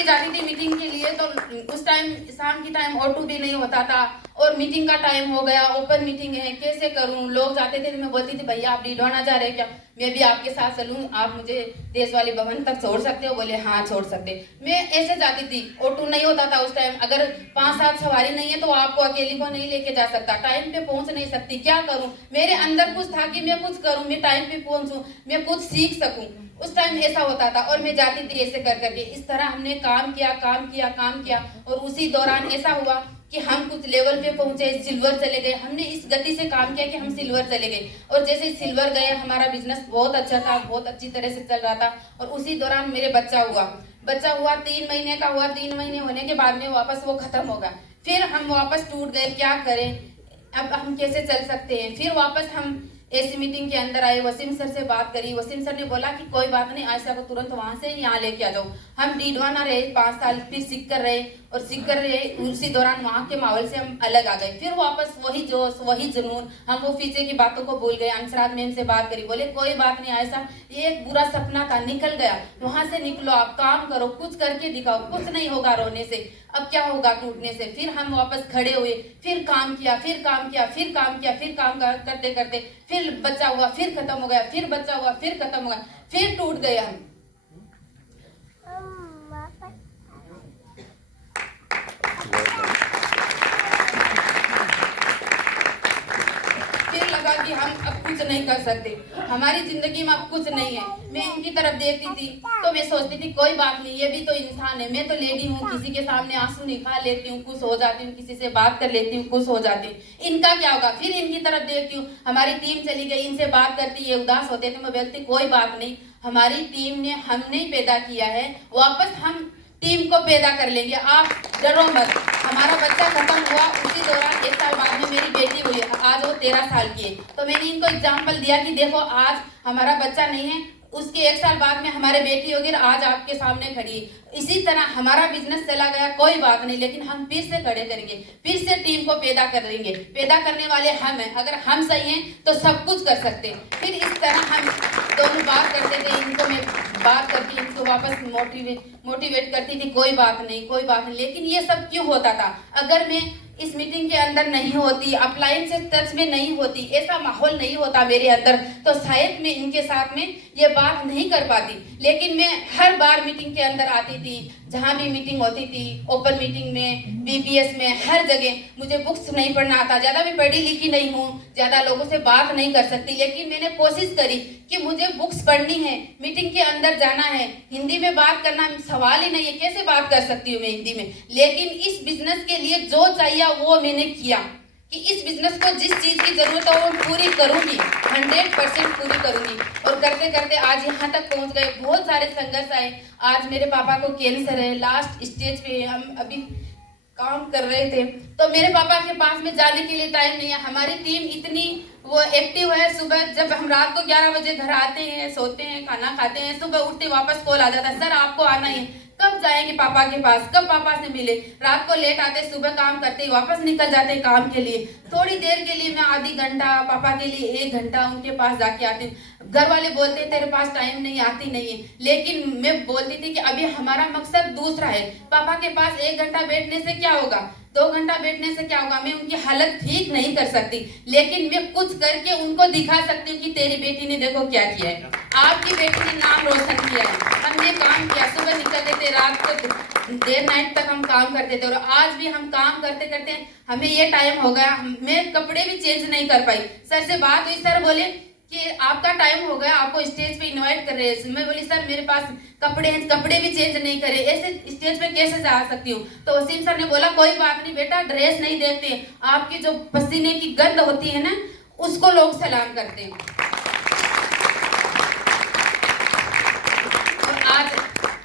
जाती थी मीटिंग के लिए, तो उस टाइम शाम की टाइम ऑटो भी नहीं होता था, और मीटिंग का टाइम हो गया, ओपन मीटिंग है, कैसे करूं। लोग जाते थे तो मैं बोलती थी भैया आप डीडवाना जा रहे क्या, मैं भी आपके साथ चलूं, आप मुझे देश वाली भवन तक छोड़ सकते हो। बोले हाँ छोड़ सकते। मैं ऐसे जाती थी, ऑटो नहीं होता था उस टाइम, अगर 5-7 सवारी नहीं है तो आपको अकेली को नहीं लेके जा सकता, टाइम पे पहुंच नहीं सकती, क्या करूं। मेरे अंदर कुछ था कि मैं कुछ करूं, मैं टाइम पे पहुंचूं, मैं कुछ सीख सकूं। उस टाइम ऐसा होता था, और मैं जाती थी ऐसे कर करके। इस तरह हमने काम किया, और उसी दौरान ऐसा हुआ कि हम कुछ लेवल पे पहुंचे, सिल्वर चले गए। हमने इस गति से काम किया कि हम सिल्वर चले गए, और जैसे सिल्वर गए हमारा बिजनेस बहुत अच्छा था, बहुत अच्छी तरह से चल रहा था। और उसी दौरान मेरे बच्चा हुआ 3 महीने का हुआ। 3 महीने होने के बाद में वापस वो खत्म हो गया, फिर हम वापस टूट गए, क्या करें, अब हम कैसे चल सकते हैं। फिर वापस हम ऐसी मीटिंग के अंदर आए, वसीम सर से बात करी। वसीम सर ने बोला कि कोई बात नहीं, आयशा को तुरंत वहां से यहाँ लेके आ जाओ। हम डीडवाना रहे 5 साल, फिर सीख कर रहे, उसी दौरान वहाँ के माहौल से हम अलग आ गए। फिर वापस वही जोश, वही जुनून, हम वो पीछे की बातों को भूल गए। अंशराज मैम से बात करी, बोले कोई बात नहीं आयशा, ये एक बुरा सपना था, निकल गया, वहां से निकलो, आप काम करो, कुछ करके दिखाओ, कुछ नहीं होगा रोने से, अब क्या होगा टूटने से। फिर हम वापस खड़े हुए, फिर काम किया, करते करते फिर बच्चा हुआ, फिर खत्म हो गया, फिर बच्चा हुआ, फिर खत्म हो गया, फिर टूट गए हम। फिर लगा कि हम अब कुछ नहीं कर सकते, हमारी जिंदगी में अब कुछ नहीं है। मैं इनकी तरफ देखती थी तो मैं सोचती थी कोई बात नहीं, ये भी तो इंसान है, मैं तो लेडी हूँ, किसी के सामने आंसू निकाल लेती हूँ, खुश हो जाती हूँ, किसी से बात कर लेती हूँ, खुश हो जाती हूँ, इनका क्या होगा। फिर इनकी तरफ देखती हूँ, हमारी टीम चली गई, इनसे बात करती है, उदास होते थे, मैं बोलती कोई बात नहीं, हमारी टीम ने हमने ही पैदा किया है, वापस हम टीम को पैदा कर लेंगे, आप डरो मत। हमारा बच्चा खत्म हुआ, उसी दौरान 1 साल बाद में मेरी बेटी हुई, आज वो 13 साल की है। तो मैंने इनको एग्जाम्पल दिया कि देखो आज हमारा बच्चा नहीं है, उसके 1 साल बाद में हमारे बेटी होगी, आज आपके सामने खड़ी है। इसी तरह हमारा बिजनेस चला गया, कोई बात नहीं, लेकिन हम फिर से खड़े करेंगे, फिर से टीम को पैदा करेंगे, पैदा करने वाले हम हैं, अगर हम सही हैं तो सब कुछ कर सकते हैं। फिर इस तरह हम दोनों बात करते थे, इनको मैं बात करके इनको वापस मोटिवेट करती थी, कोई बात नहीं कोई बात नहीं। लेकिन ये सब क्यों होता था? अगर मैं इस मीटिंग के अंदर नहीं होती, अपलाइन से टच में नहीं होती, ऐसा माहौल नहीं होता मेरे अंदर, तो शायद मैं इनके साथ में ये बात नहीं कर पाती। लेकिन मैं हर बार मीटिंग के अंदर आती थी, जहाँ भी मीटिंग होती थी, ओपन मीटिंग में, बीपीएस में, हर जगह। मुझे बुक्स नहीं पढ़ना आता, ज़्यादा भी पढ़ी लिखी नहीं हूँ, ज़्यादा लोगों से बात नहीं कर सकती, लेकिन मैंने कोशिश करी कि मुझे बुक्स पढ़नी है, मीटिंग के अंदर जाना है। हिंदी में बात करना सवाल ही नहीं है, कैसे बात कर सकती हूँ मैं हिंदी में। लेकिन इस बिजनेस के लिए जो चाहिए वो मैंने किया कि इस बिजनेस को जिस चीज़ की ज़रूरत है वो पूरी करूँगी, 100% पूरी करूँगी। और करते करते आज यहाँ तक पहुँच गए। बहुत सारे संघर्ष आए। आज मेरे पापा को कैंसर है, लास्ट स्टेज पे हम अभी काम कर रहे थे, तो मेरे पापा के पास में जाने के लिए टाइम नहीं है। हमारी टीम इतनी वो एक्टिव है, सुबह जब हम रात को 11 बजे घर आते हैं, सोते हैं, खाना खाते हैं, सुबह उठते वापस कॉल आ जाता है, सर आपको आना ही है। कब जाएंगे पापा के पास, कब पापा से मिले। रात को लेट आते, सुबह काम करते ही वापस निकल जाते काम के लिए। थोड़ी देर के लिए मैं आधी घंटा, पापा के लिए 1 घंटा उनके पास जाके आती हूँ। घर वाले बोलते तेरे पास टाइम नहीं, आती नहीं है, लेकिन मैं बोलती थी कि अभी हमारा मकसद दूसरा है। पापा के पास 1 घंटा बैठने से क्या होगा, 2 घंटा बैठने से क्या होगा। मैं उनकी हालत ठीक नहीं कर सकती, लेकिन मैं कुछ करके उनको दिखा सकती हूँ कि तेरी बेटी ने देखो क्या किया है, आपकी बेटी ने नाम रोशन किया है। हमने काम किया, सुबह निकलते थे, रात को देर नाइट तक हम काम करते थे। और आज भी हम काम करते करते हमें ये टाइम हो गया, मैं कपड़े भी चेंज नहीं कर पाई। सर से बात हुई, सर बोले कि आपका टाइम हो गया, आपको स्टेज पे इनवाइट कर रहे हैं। मैं बोली सर मेरे पास कपड़े भी चेंज नहीं करे, ऐसे स्टेज पे कैसे जा सकती हूँ। तो वसीम सर ने बोला कोई बात नहीं बेटा, ड्रेस नहीं देखते, आपकी जो पसीने की गंध होती है ना, उसको लोग सलाम करते हैं। और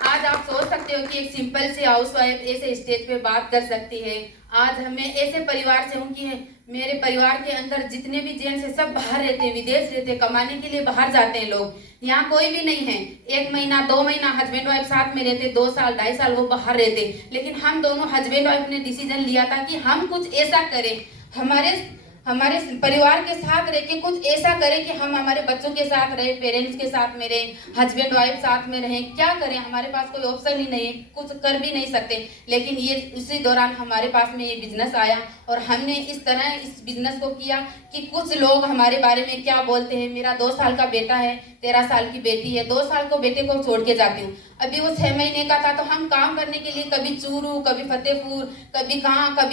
आज आप सोच सकते हो कि एक सिंपल सी हाउसवाइफ ऐसे स्टेज पे बात कर सकती है। आज हमें ऐसे परिवार से हूँ कि मेरे परिवार के अंदर जितने भी जेंट्स हैं सब बाहर रहते हैं, विदेश रहते हैं, कमाने के लिए बाहर जाते हैं लोग। यहाँ कोई भी नहीं है। 1 महीना 2 महीना हस्बैंड वाइफ साथ में रहते, 2 साल 2.5 साल वो बाहर रहते। लेकिन हम दोनों हस्बैंड वाइफ ने डिसीजन लिया था कि हम कुछ ऐसा करें, हमारे परिवार के साथ रह के कुछ ऐसा करें कि हम हमारे बच्चों के साथ रहे, पेरेंट्स के साथ में रहे, हस्बैंड वाइफ साथ में रहें। क्या करें, हमारे पास कोई ऑप्शन ही नहीं है, कुछ कर भी नहीं सकते। लेकिन ये उसी दौरान हमारे पास में ये बिजनेस आया और हमने इस तरह इस बिजनेस को किया कि कुछ लोग हमारे बारे में क्या बोलते हैं। मेरा 2 साल का बेटा है, 13 साल की बेटी है। 2 साल को बेटे को छोड़ के जाती हूँ, अभी वो 6 महीने का था। तो हम काम करने के लिए कभी चूरू, कभी फतेहपुर, कभी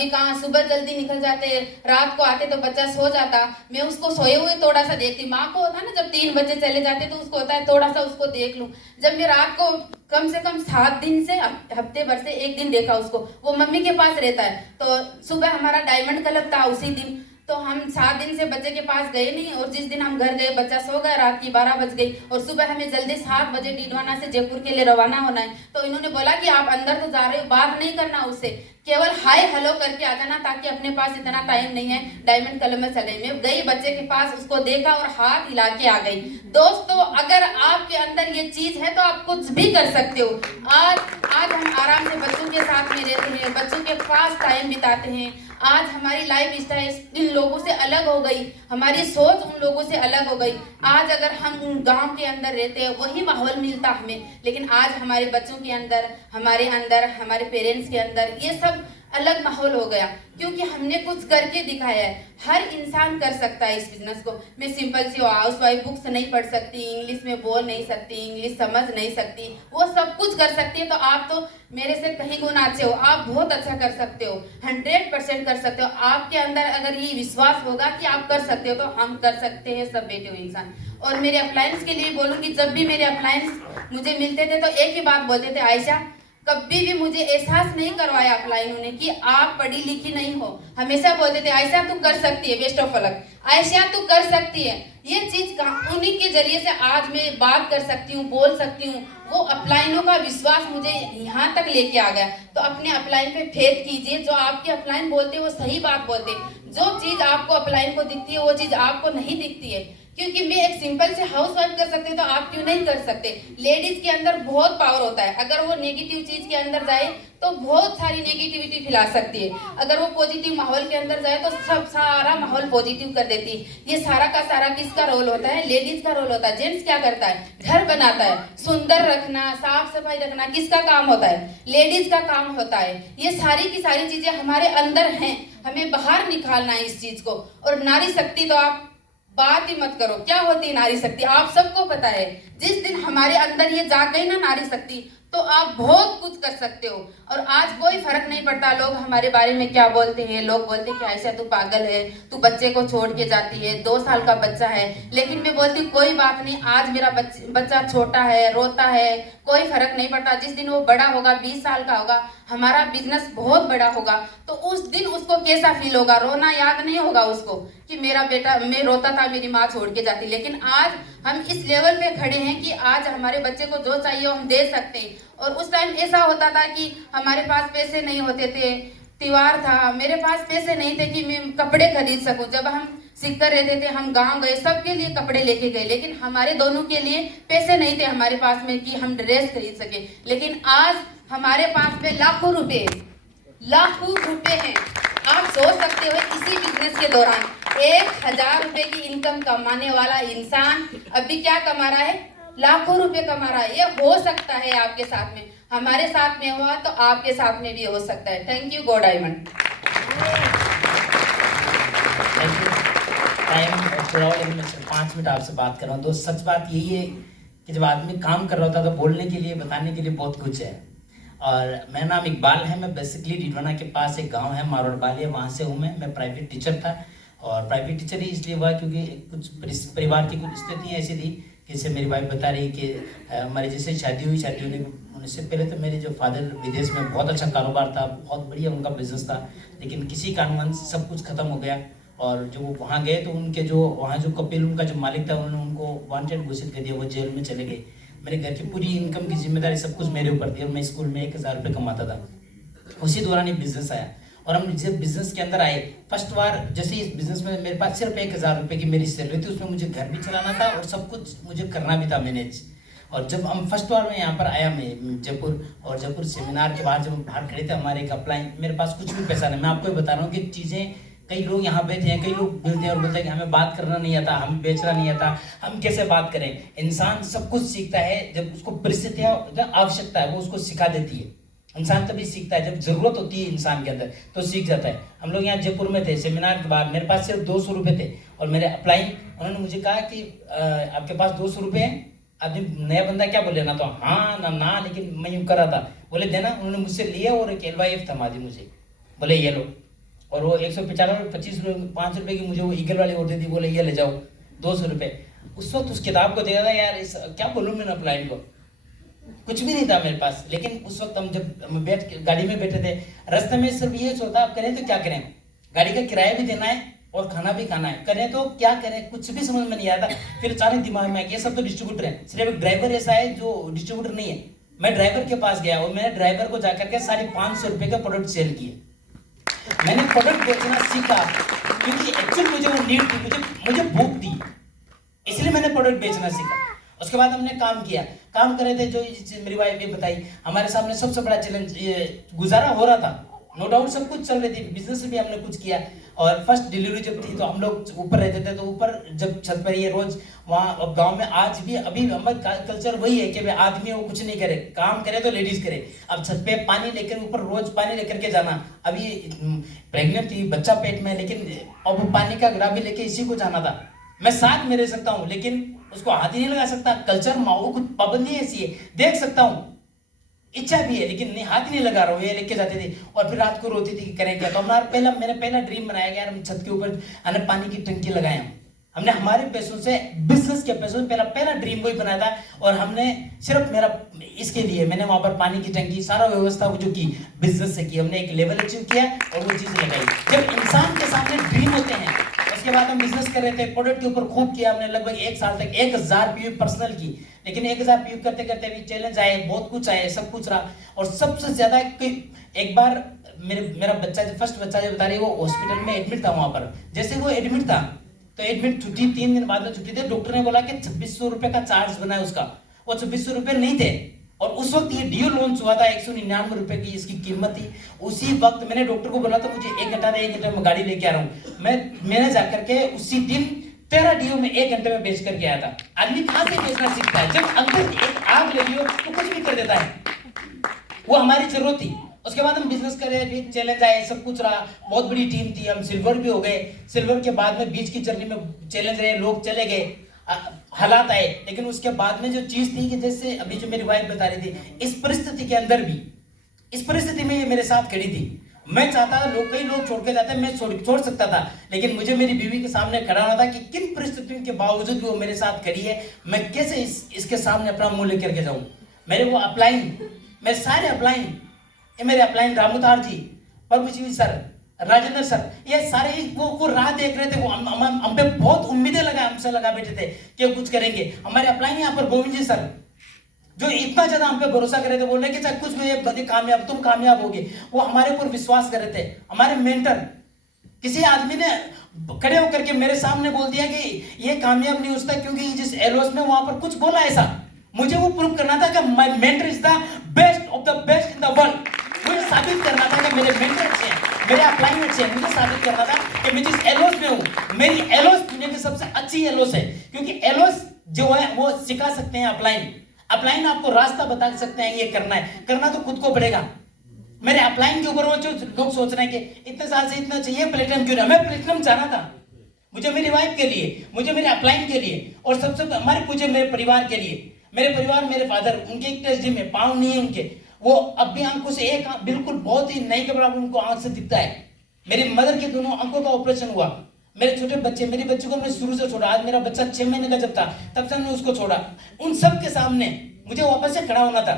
कहाँ, सुबह जल्दी निकल जाते, रात को आते तो बच्चा सो जाता। मैं उसको सोए हुए थोड़ा सा देखती। माँ को होता है ना, जब 3 बजे चले जाते तो उसको होता है थोड़ा सा उसको देख लूँ। जब मैं रात को कम से कम 7 दिन से हफ्ते भर से 1 दिन देखा उसको, वो मम्मी के पास रहता है। तो सुबह हमारा डायमंड क्लब था उसी दिन, तो हम 7 दिन से बच्चे के पास गए नहीं। और जिस दिन हम घर गए बच्चा सो गया, रात की 12 बज गई और सुबह हमें जल्दी 7 बजे डीडवाना से जयपुर के लिए रवाना होना है। तो इन्होंने बोला कि आप अंदर तो जा रहे हो, बात नहीं करना उससे, केवल हाय हेलो करके आ जाना, ताकि अपने पास इतना टाइम नहीं है, डायमंड क्लब में चले। मैं गई बच्चे के पास, उसको देखा और हाथ हिला के आ गई। दोस्तों, अगर आपके अंदर ये चीज है तो आप कुछ भी कर सकते हो। आज हम आराम से बच्चों के साथ में रहते हैं, बच्चों के पास टाइम बिताते हैं। आज हमारी लाइफ स्टाइल इन लोगों से अलग हो गई, हमारी सोच उन लोगों से अलग हो गई। आज अगर हम गांव के अंदर रहते हैं वही माहौल मिलता हमें, लेकिन आज हमारे बच्चों के अंदर, हमारे पेरेंट्स के अंदर ये सब अलग माहौल हो गया, क्योंकि हमने कुछ करके दिखाया है। हर इंसान कर सकता है इस बिजनेस को। मैं सिंपल सी हाउसवाइफ, बुक्स नहीं पढ़ सकती, इंग्लिश में बोल नहीं सकती, इंग्लिश समझ नहीं सकती, वो सब कुछ कर सकती है। तो आप तो मेरे से कहीं गुना अच्छे हो, आप बहुत अच्छा कर सकते हो, 100% कर सकते हो। आपके अंदर अगर ये विश्वास होगा कि आप कर सकते हो तो हम कर सकते हैं, सब बैठे हुए इंसान। और मेरे अप्लायंस के लिए बोलूँगी, जब भी मेरे अप्लायंस मुझे मिलते थे तो एक ही बात बोलते थे, आयशा कभी भी मुझे एहसास नहीं करवाया अप्लाइनों ने कि आप पढ़ी लिखी नहीं हो। हमेशा बोलते थे आयशा तू कर सकती है, बेस्ट ऑफ लक, आयशा तू कर सकती है। ये चीज उन्हीं के जरिए से आज मैं बात कर सकती हूँ, बोल सकती हूँ। वो अप्लाइनों का विश्वास मुझे यहाँ तक लेके आ गया। तो अपने अप्लाइन पे फेथ कीजिए, जो आपके अप्लाइन बोलते हैं वो सही बात बोलते हैं। जो चीज आपको अप्लाइन को दिखती है वो चीज आपको नहीं दिखती है, क्योंकि मैं एक सिंपल से हाउसवाइफ कर सकते तो आप क्यों नहीं कर सकते। लेडीज के अंदर बहुत पावर होता है, अगर वो नेगेटिव चीज के अंदर जाए तो बहुत सारी नेगेटिविटी फैला सकती है। अगर वो पॉजिटिव माहौल के अंदर जाए तो सब सारा माहौल पॉजिटिव कर देती है। ये सारा का सारा किसका रोल होता है? लेडीज का रोल होता है। जेंट्स क्या करता है? घर बनाता है, सुंदर रखना, साफ सफाई रखना किसका काम होता है? लेडीज का काम होता है। ये सारी की सारी चीजें हमारे अंदर हैं, हमें बाहर निकालना है इस चीज को। और नारी शक्ति तो आप बात ही मत करो, क्या होती है नारी शक्ति आप सबको पता है। जिस दिन हमारे अंदर ये जाग गई ना नारी शक्ति, तो आप बहुत कुछ कर सकते हो। और आज कोई फर्क नहीं पड़ता लोग हमारे बारे में क्या बोलते हैं। लोग बोलते हैं कि ऐसा तू पागल है, तू बच्चे को छोड़ के जाती है, 2 साल का बच्चा है। लेकिन मैं बोलती हूँ कोई बात नहीं, आज मेरा बच्चा छोटा है, रोता है, कोई फर्क नहीं पड़ता। जिस दिन वो बड़ा होगा, 20 साल का होगा, हमारा बिजनेस बहुत बड़ा होगा, तो उस दिन उसको कैसा फील होगा? रोना याद नहीं होगा उसको कि मेरा बेटा, मैं रोता था, मेरी माँ छोड़ के जाती। लेकिन आज हम इस लेवल पे खड़े हैं कि आज हमारे बच्चे को जो चाहिए वो हम दे सकते हैं। और उस टाइम ऐसा होता था कि हमारे पास पैसे नहीं होते थे, त्योहार था, मेरे पास पैसे नहीं थे कि मैं कपड़े खरीद सकूं। जब हम सीखकर रहते थे, हम गांव गए, सबके लिए कपड़े लेके गए, लेकिन हमारे दोनों के लिए पैसे नहीं थे हमारे पास में कि हम ड्रेस खरीद सके। लेकिन आज हमारे पास में लाखों रुपए हैं। आप सोच सकते हो इसी बिजनेस के दौरान 1000 रुपए की इनकम कमाने वाला इंसान अभी क्या कमा रहा है? लाखों रुपए कमा रहा है। ये हो सकता है आपके साथ में, हमारे साथ में हुआ तो आपके साथ में भी हो सकता है। Thank you go diamond. Time थोड़ा और, लेकिन मैं 5 मिनट आपसे बात कर रहा हूँ। तो सच बात यही है कि जब आदमी काम कर रहा होता है तो बोलने के लिए, बताने के लिए बहुत कुछ है। और मेरा नाम इकबाल है, मैं बेसिकली डिडवाना के पास एक गांव है मारोड़ बालिया, वहाँ से हूँ मैं प्राइवेट टीचर था। और प्राइवेट टीचर ही इसलिए हुआ क्योंकि कुछ परिवार की कुछ स्थितियाँ ऐसी थी, जैसे मेरी वाइफ बता रही कि हमारी जैसे शादी होने उससे पहले तो मेरे जो फादर विदेश में बहुत अच्छा कारोबार था, बहुत बढ़िया उनका बिजनेस था, लेकिन किसी कारणवश सब कुछ खत्म हो गया। और जो वो वहाँ गए तो उनके जो वहाँ जो कपिल उनका जो मालिक था, उन्होंने उनको वांटेड घोषित कर दिया, वो जेल में चले गए। मेरे घर की पूरी इनकम की जिम्मेदारी सब कुछ मेरे ऊपर थी और मैं स्कूल में 1000 रुपये कमाता था। उसी दौरान ये बिजनेस आया और हम जब बिजनेस के अंदर आए, फर्स्ट बार जैसे इस बिजनेस में मेरे पास सिर्फ 1000 रुपये की मेरी सैलरी थी, उसमें मुझे घर भी चलाना था और सब कुछ मुझे करना भी था मैनेज। और जब हम फर्स्ट बार में यहाँ पर आया मैं जयपुर, और जयपुर सेमिनार के बाद जब हम बाहर खड़े थे हमारे एक अपलाइन, मेरे पास कुछ भी पैसा नहीं। मैं आपको बता रहा हूँ कि चीज़ें, कई लोग यहाँ बैठे हैं, कई लोग मिलते हैं और बोलते हैं कि हमें बात करना नहीं आता, हमें बेचना नहीं आता, हम कैसे बात करें। इंसान सब कुछ सीखता है जब उसको परिस्थितियाँ, आवश्यकता है वो उसको सिखा देती है। इंसान तभी सीखता है जब जरूरत होती है इंसान के अंदर, तो सीख जाता है। हम लोग यहाँ जयपुर में थे, सेमिनार के बाद मेरे पास सिर्फ 200 रुपये थे और मेरे अपलाइन, उन्होंने मुझे कहा कि आपके पास 200 रुपये हैं, अभी नया बंदा क्या बोले ना, तो हाँ ना, लेकिन मैं यूँ कर रहा था, बोले देना। उन्होंने मुझसे लिया और एक LYF थमा दी मुझे, बोले ये लो। और वो 125 रुपये 5 रुपये की मुझे वो ईगल वाली और दे दी, बोले ये ले जाओ 200 रुपये। उस वक्त उस किताब को देखा था यार, इस क्या बोलूँ मैंने अपलाइन को, कुछ भी नहीं था मेरे पास। लेकिन उस वक्त हम जब गाड़ी में बैठे थे, रास्ते में सिर्फ ये सोचा आप करें तो क्या करें, गाड़ी का किराया भी देना है और खाना भी खाना है, करें तो क्या करें, कुछ भी समझ में नहीं आता। फिर अचानक दिमाग में ये सब तो डिस्ट्रीब्यूटर है, सिर्फ एक ड्राइवर ऐसा है जो डिस्ट्रीब्यूटर नहीं है। मैं ड्राइवर के पास गया और मैंने ड्राइवर को जाकर के 550 रुपये का प्रोडक्ट सेल किए। मैंने प्रोडक्ट बेचना सीखा क्योंकि एक्चुअल मुझे वो नीड थी, मुझे भूख थी, इसलिए मैंने प्रोडक्ट बेचना सीखा। उसके बाद हमने काम किया, काम कर रहे थे, जो मेरी वाइफ ने बताई, हमारे सामने सबसे बड़ा चैलेंज गुजारा हो रहा था, नो डाउट सब कुछ चल रही थी, बिजनेस में भी हमने कुछ किया। और फर्स्ट डिलीवरी जब थी तो हम लोग ऊपर रहते थे, तो ऊपर जब छत पर ये रोज वहाँ, अब गांव में आज भी अभी हमारा कल्चर वही है कि भाई आदमी वो कुछ नहीं करे, काम करे तो लेडीज करे। अब छत पे पानी लेकर ऊपर रोज पानी लेकर के जाना, अभी प्रेग्नेंट थी, बच्चा पेट में, लेकिन अब पानी का ग्राफ भी लेके इसी को जाना था। मैं साथ में रह सकता हूँ लेकिन उसको हाथ ही नहीं लगा सकता, कल्चर माहौल कुछ पाबंदी ऐसी है, देख सकता हूँ, इच्छा भी है लेकिन नहीं, हाथ नहीं लगा रहा हूँ, ये लेके जाते थे। और फिर रात को रोती थी कि करें क्या। तो मैंने पहला ड्रीम बनाया कि यार हम छत के ऊपर हमने पानी की टंकी लगाए। हमने हमारे पैसों से, बिजनेस के पैसों से पहला ड्रीम वही बनाया था। और हमने सिर्फ मेरा इसके लिए मैंने वहां पर पानी की टंकी सारा व्यवस्था वो जो की बिजनेस से की, हमने एक लेवल अचीव किया और वो चीज लगाई। जब इंसान के सामने ड्रीम होते हैं, उसके बाद हम बिजनेस कर रहे थे, प्रोडक्ट के ऊपर खूब किया हमने, लगभग 1 साल तक 1000 PU पर्सनल की। लेकिन 1000 PU करते करते अभी चैलेंज आए, बहुत कुछ आए, सब कुछ रहा। और सबसे ज्यादा एक बार मेरा बच्चा, फर्स्ट बच्चा जो बता रही है, वो हॉस्पिटल में एडमिट था। वहां पर जैसे वो एडमिट था तो एडमिट छुट्टी 3 दिन बाद में छुट्टी थी, डॉक्टर ने बोला कि 2600 रुपए का चार्ज बना है उसका। वो 2600 रुपए नहीं थे, और उस वक्त ये डियो लॉन्च हुआ था, 199 रुपए की इसकी कीमत थी। उसी वक्त मैंने डॉक्टर को बोला था मुझे 1 घंटा में गाड़ी लेके आ रहा हूँ। मैंने जाकर के उसी दिन 13 डियो में 1 घंटे में बेच करके आया था। आदमी कहाँ से बेचना सीखता है? जब अंदर एक आग लगी हो तो कुछ भी कर देता है। वो हमारी जरूरत थी। उसके बाद हम बिजनेस कर रहे, फिर चैलेंज आए, सब कुछ रहा, बहुत बड़ी टीम थी, हम सिल्वर भी हो गए। सिल्वर के बाद में बीच की जर्नी में चैलेंज रहे, लोग चले गए, हालात आए। लेकिन उसके बाद में जो चीज थी कि जैसे अभी जो मेरी वाइफ बता रही थी, इस परिस्थिति के अंदर भी, इस परिस्थिति में ये मेरे साथ खड़ी थी। मैं चाहता था, कई लोग छोड़ के जाते, मैं छोड़ सकता था, लेकिन मुझे मेरी बीवी के सामने खड़ा होना था कि किन परिस्थितियों के बावजूद भी वो मेरे साथ खड़ी है, मैं कैसे इसके सामने अपना मुंह लेकर के जाऊं। मेरे वो अपलाइन, मेरे सारे अपलाइन, ये मेरे अपलाइन रामूतार जी, प्रभुजी सर, राजेंद्र सर, ये सारे वो राह देख रहे थे। वो हम पे बहुत उम्मीदें हमसे लगा बैठे थे कि कुछ करेंगे। हमारे अपलाइन यहाँ पर गोविंद जी सर, जो इतना ज्यादा हम पे भरोसा कर रहे थे, बोल रहे कि चाहे कुछ भी कामयाब, तुम कामयाब होगे, वो हमारे ऊपर विश्वास कर रहे थे। हमारे मेंटर, किसी आदमी ने खड़े होकर के मेरे सामने बोल दिया कि ये कामयाब नहीं हो सकता क्योंकि जिस एलोस में वहां पर कुछ बोला ऐसा। मुझे वो प्रूव करना था कि my mentor is the best of the best in the world. मुझे साबित करना था कि मेरे मेंटर अच्छे हैं, मेरे अपलाइन अच्छे हैं। मुझे साबित करना था कि मैं जिस एलोस में हूं, मेरी एलोस दुनिया की सबसे अच्छी एलोस है, क्योंकि एलोस जो है वो सिखा सकते हैं अपलाइन। अपलाइन आपको रास्ता बता सकते हैं, ये करना है, करना तो खुद को पड़ेगा। मेरे अपलाइन के ऊपर वो जो लोग सोच रहे हैं कि इतने साल से इतना चाहिए प्लेटिनम क्यों नहीं, मैं प्लेटिनम चाहना था। मुझे मेरी वाइफ के लिए, मुझे मेरे अपलाइन के लिए, और सबसे हमारे पूछे मेरे परिवार के लिए। मेरे परिवार, मेरे फादर, उनके एक टेस्ट जिम में पाँव नहीं है उनके, वो अब भी आंखों से एक बिल्कुल बहुत ही नई के बराबर उनको आंख से दिखता है। मेरी मदर के दोनों आंखों का ऑपरेशन हुआ। मेरे छोटे बच्चे, मेरे बच्चे को मैंने शुरू से छोड़ा। आज मेरा बच्चा 6 महीने का जब था तब से हमने उसको छोड़ा। उन सब के सामने मुझे वापस से खड़ा होना था।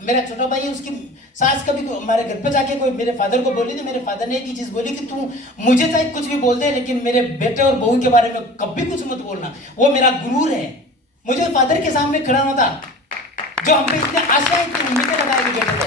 मेरा छोटा भाई, उसकी सास कभी हमारे घर पे जाके कोई मेरे फादर को बोली थी, मेरे फादर ने एक ही चीज बोली कि तू मुझे चाहे कुछ भी बोल दे, लेकिन मेरे बेटे और बहू के बारे में कभी कुछ मत बोलना, वो मेरा गुरूर है। मुझे फादर के सामने खड़ा होना था, जो हम पे इतने आशाएं, इतनी उम्मीदें लगाए हुए बैठे थे।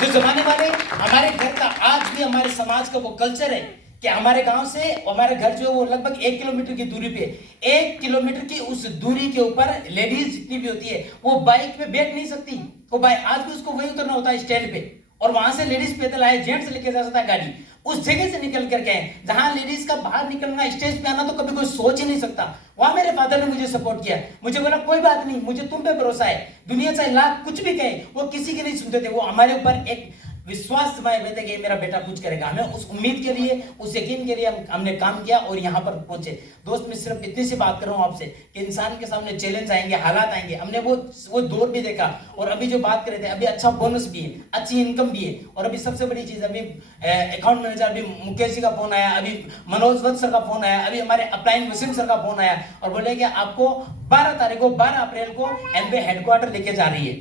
जो जमाने वाले, हमारे घर का आज भी हमारे समाज का वो कल्चर है कि हमारे गांव से हमारे घर जो वो लगभग 1 किलोमीटर की दूरी पे, 1 किलोमीटर की उस दूरी के ऊपर लेडीज जितनी भी होती है वो बाइक पे बैठ नहीं सकती। वो बाइक आज भी उसको वही उतरना होता है स्टैंड पे, और वहां से लेडीज पैदल आए, जेंट्स लेके जा सकता है गाड़ी। उस जगह से निकल करके आए जहां लेडीज का बाहर निकलना, स्टेज पे आना तो कभी कोई सोच ही नहीं सकता। वहां मेरे फादर ने मुझे सपोर्ट किया। मुझे बोला कोई बात नहीं, मुझे तुम पे भरोसा है, दुनिया चाहे लाख कुछ भी कहे, वो किसी के नहीं सुनते थे। वो हमारे ऊपर एक विश्वास जमाए हुए थे कि मेरा बेटा कुछ करेगा। हमें उस उम्मीद के लिए, उस यकीन के लिए हमने काम किया और यहाँ पर पहुंचे। दोस्त, मैं सिर्फ इतनी सी बात कर रहा हूँ आपसे कि इंसान के सामने चैलेंज आएंगे, हालात आएंगे। हमने वो दौर भी देखा, और अभी जो बात कर रहे थे, अभी अच्छा बोनस भी है, अच्छी इनकम भी है। और अभी सबसे बड़ी चीज, अभी अकाउंट मैनेजर, अभी मुकेश जी का फोन आया, अभी मनोज वत्स सर का फोन आया, अभी हमारे अपलाइन वसीम सर का फोन आया, और बोले कि आपको 12 तारीख को, 12 अप्रैल को एनबीए हेडक्वार्टर लेके जा रही है,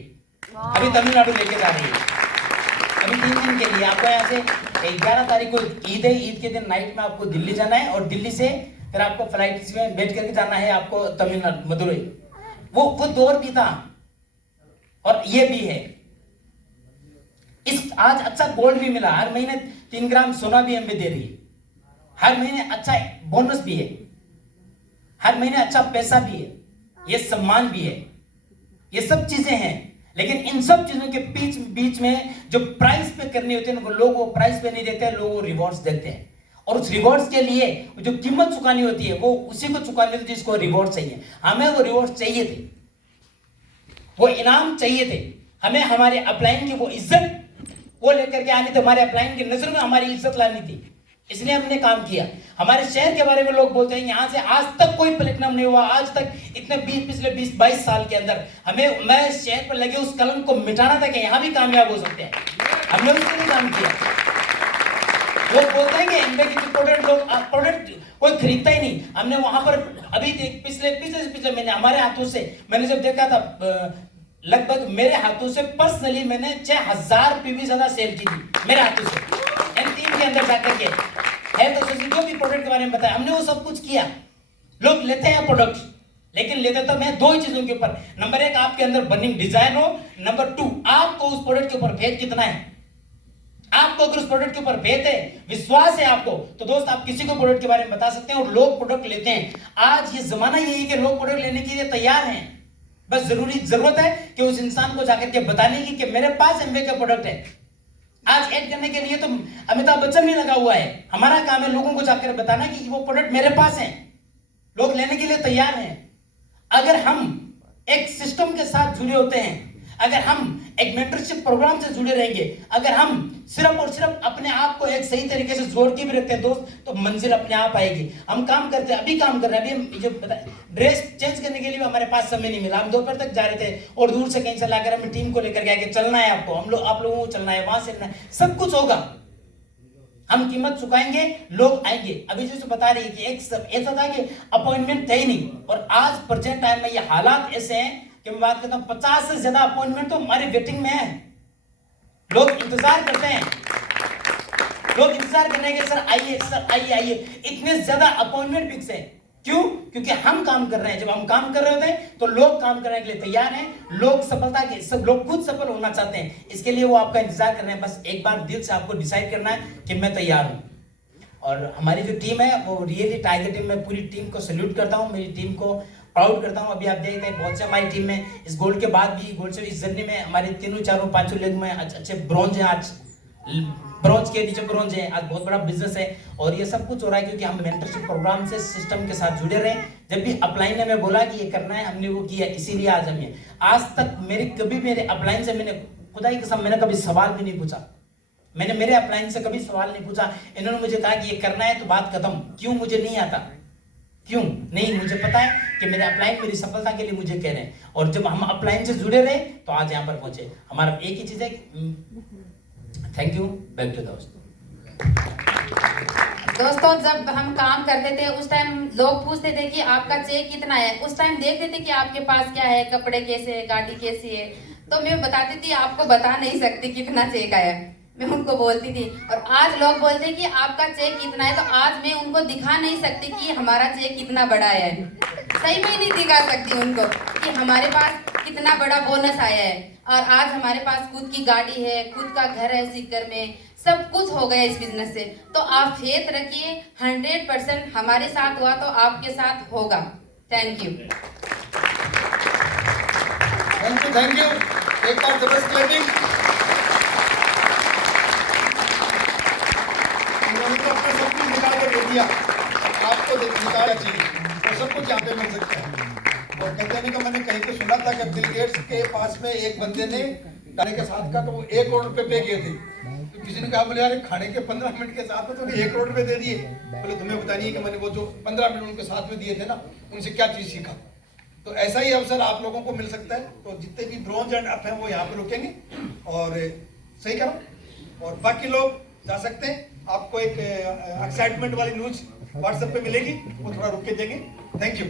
अभी तमिलनाडु लेके जा रही है, अभी 3 दिन के लिए। आपको यहाँ से 11 तारीख को ईद है, ईद के दिन नाइट में आपको दिल्ली जाना है, और दिल्ली से फिर आपको फ्लाइट में बैठ करके जाना है आपको तमिलनाडु, मदुरई। वो दौर भी था, और ये भी है। आज अच्छा गोल्ड भी मिला, हर महीने 3 ग्राम सोना भी हमें दे रही है, हर महीने अच्छा बोनस भी है, हर महीने अच्छा पैसा भी है, ये सम्मान भी है, ये सब चीजें हैं। लेकिन इन सब चीजों के बीच में जो प्राइस पे करनी होती है ना, लोग वो प्राइस पे नहीं देते, लोग वो रिवॉर्ड्स देते हैं। और उस रिवॉर्ड्स के लिए जो कीमत चुकानी होती है, वो उसी को चुकानी होती है जिसको रिवॉर्ड चाहिए। हमें वो रिवॉर्ड चाहिए थे, वो इनाम चाहिए थे। हमें हमारे अपलाइन की वो इज्जत वो लेकर के आनी थी, हमारे अपलाइन की नजर में हमारी इज्जत लानी थी, इसलिए हमने काम किया। हमारे शहर के बारे में लोग बोलते हैं यहाँ से आज तक कोई प्लेटिनम नहीं हुआ, आज तक इतने पिछले 20-22 साल के अंदर मैं शहर पर लगे उस कलम को मिटाना था कि यहाँ भी कामयाब हो सकते हैं। हमने उसके लिए काम किया। लोग बोलते हैं कि इंडिया की प्रोडक्ट कोई खरीदता ही नहीं। हमने वहां पर अभी पिछले महीने हमारे हाथों से मैंने जब देखा था, लगभग मेरे हाथों से पर्सनली मैंने 6000 पीवी ज्यादा सेल की थी मेरे हाथों से, M3 के अंदर जाकर के हेल्थ एसोसिएशन जो भी प्रोडक्ट के बारे में बताया, हमने वो सब कुछ किया। लोग लेते हैं प्रोडक्ट, लेकिन लेते तो मैं 2 ही चीजों के ऊपर, नंबर 1 आपके अंदर बर्निंग डिजाइन हो, नंबर 2 आपको उस प्रोडक्ट के ऊपर फेथ कितना है। आपको अगर उस प्रोडक्ट के ऊपर फेथ है, विश्वास है आपको, तो दोस्त आप किसी को प्रोडक्ट के बारे में बता सकते हैं और लोग प्रोडक्ट लेते हैं। आज ये जमाना यही है कि लोग प्रोडक्ट लेने के लिए तैयार हैं। बस जरूरत है कि उस इंसान को जाकर के बताने की कि मेरे पास एमवे का प्रोडक्ट है। आज ऐड करने के लिए तो अमिताभ बच्चन नहीं लगा हुआ है, हमारा काम है लोगों को जाकर बताना कि वो प्रोडक्ट मेरे पास है, लोग लेने के लिए तैयार हैं। अगर हम एक सिस्टम के साथ जुड़े होते हैं, अगर हम एक मेंटरशिप प्रोग्राम से जुड़े रहेंगे, अगर हम सिर्फ और सिर्फ अपने आप को एक सही तरीके से जोड़ के भी रखते हैं दोस्त, तो मंजिल अपने आप आएगी। हम काम करते हैं, अभी काम कर रहे हैं, अभी जो ड्रेस चेंज करने के लिए भी हमारे पास समय नहीं मिला, हम दोपहर तक जा रहे थे और दूर से कहीं से लाकर हम टीम को लेकर गए कि चलना है आपको, आप लोगों को चलना है, वहां से सब कुछ होगा, हम कीमत चुकाएंगे, लोग आएंगे। अभी जो बता रही है कि एक ऐसा था कि अपॉइंटमेंट थे ही नहीं, और आज प्रेजेंट टाइम में ये हालात ऐसे हैं कि मैं बात करता हूं 50 से ज्यादा अपॉइंटमेंट तो हमारे वेटिंग में है। लोग इंतजार करते हैं, लोग इंतजार करने के सर आइए, इतने ज्यादा अपॉइंटमेंट फिक्स है। क्यों? क्योंकि हम काम कर रहे हैं। जब हम काम कर रहे होते हैं तो लोग काम करने के लिए तैयार हैं, लोग सफलता के सब लोग खुद सफल होना चाहते हैं, इसके लिए वो आपका इंतजार कर रहे हैं। बस एक बार दिल से आपको डिसाइड करना है कि मैं तैयार हूं। और हमारी जो टीम है वो रियली टाइगर टीम, में पूरी टीम को सैल्यूट करता हूं, मेरी टीम को प्राउड करता हूं। अभी आप देखते हैं बहुत से हमारी टीम में इस गोल्ड के बाद भी, गोल्ड से इस जर्नी में हमारे 3, 4, 5 लेग में अच्छे ब्रॉन्ज हैं, आज ब्रॉन्ज के नीचे ब्रॉन्ज है, आज बहुत बड़ा बिजनेस है। और ये सब कुछ हो रहा है क्योंकि हम मेंटरशिप प्रोग्राम से सिस्टम के साथ जुड़े रहे। जब भी अपलाइन ने मैं बोला कि ये करना है, हमने वो किया, इसीलिए आज हम ये। आज तक मेरे अपलाइन से मैंने खुदा की कसम मैंने कभी सवाल भी नहीं पूछा, मैंने मेरे अपलाइन से कभी सवाल नहीं पूछा। इन्होंने मुझे कहा कि ये करना है तो बात खत्म। क्यों? मुझे नहीं आता, क्यों नहीं, मुझे पता है कि मेरे अपलाइन मेरी सफलता के लिए मुझे कह रहे हैं। और जब हम अपलाइन से जुड़े रहे तो आज यहाँ पर पहुंचे। हमारा एक ही चीज है, थैंक यू, बैक टू दोस्तों, जब हम काम करते थे उस टाइम लोग पूछते थे कि आपका चेक कितना है, उस टाइम देखते थे कि आपके पास क्या है, कपड़े कैसे है, गाड़ी कैसी है, तो मैं बताती थी आपको बता नहीं सकती कितना चेक आया, मैं उनको बोलती थी। और आज लोग बोलते हैं कि आपका चेक कितना है, तो आज मैं उनको दिखा नहीं सकती कि हमारा चेक कितना बड़ा है, सही में नहीं दिखा सकती उनको कि हमारे पास कितना बड़ा बोनस आया है। और आज हमारे पास खुद की गाड़ी है, खुद का घर है सीकर में, सब कुछ हो गया इस बिजनेस से। तो आप फेथ रखिए, 100% हमारे साथ हुआ तो आपके साथ होगा। Thank you, thank you. एक बार जबरदस्त क्लैपिंग। उन्होंने तो अपना सब कुछ निकाल कर दे दिया, आपको निकालना चाहिए और सब कुछ यहाँ पे मिल सकता है। और कहते हैं कि मैंने कहीं पे सुना था कि बिल गेट्स के पास में एक बंदे ने खाने के साथ का तो वो 1 करोड़ रुपए पे किए थे। तो किसी ने कहा बोले यार खाने के 15 मिनट के साथ में तो 1 करोड़ रुपए दे दिए। बोले तुम्हें बताइए कि मैंने वो जो 15 मिनट उनके साथ में दिए थे ना, उनसे क्या चीज़ सीखा। तो ऐसा ही अवसर आप लोगों को मिल सकता है। तो जितने भी ब्रॉन्ज एंड अप हैं वो यहाँ पे रुकेंगे और सही करो, और बाकी लोग जा सकते हैं। आपको एक एक्साइटमेंट वाली न्यूज व्हाट्सएप पे मिलेगी, वो थोड़ा रुक के देंगे। Thank you.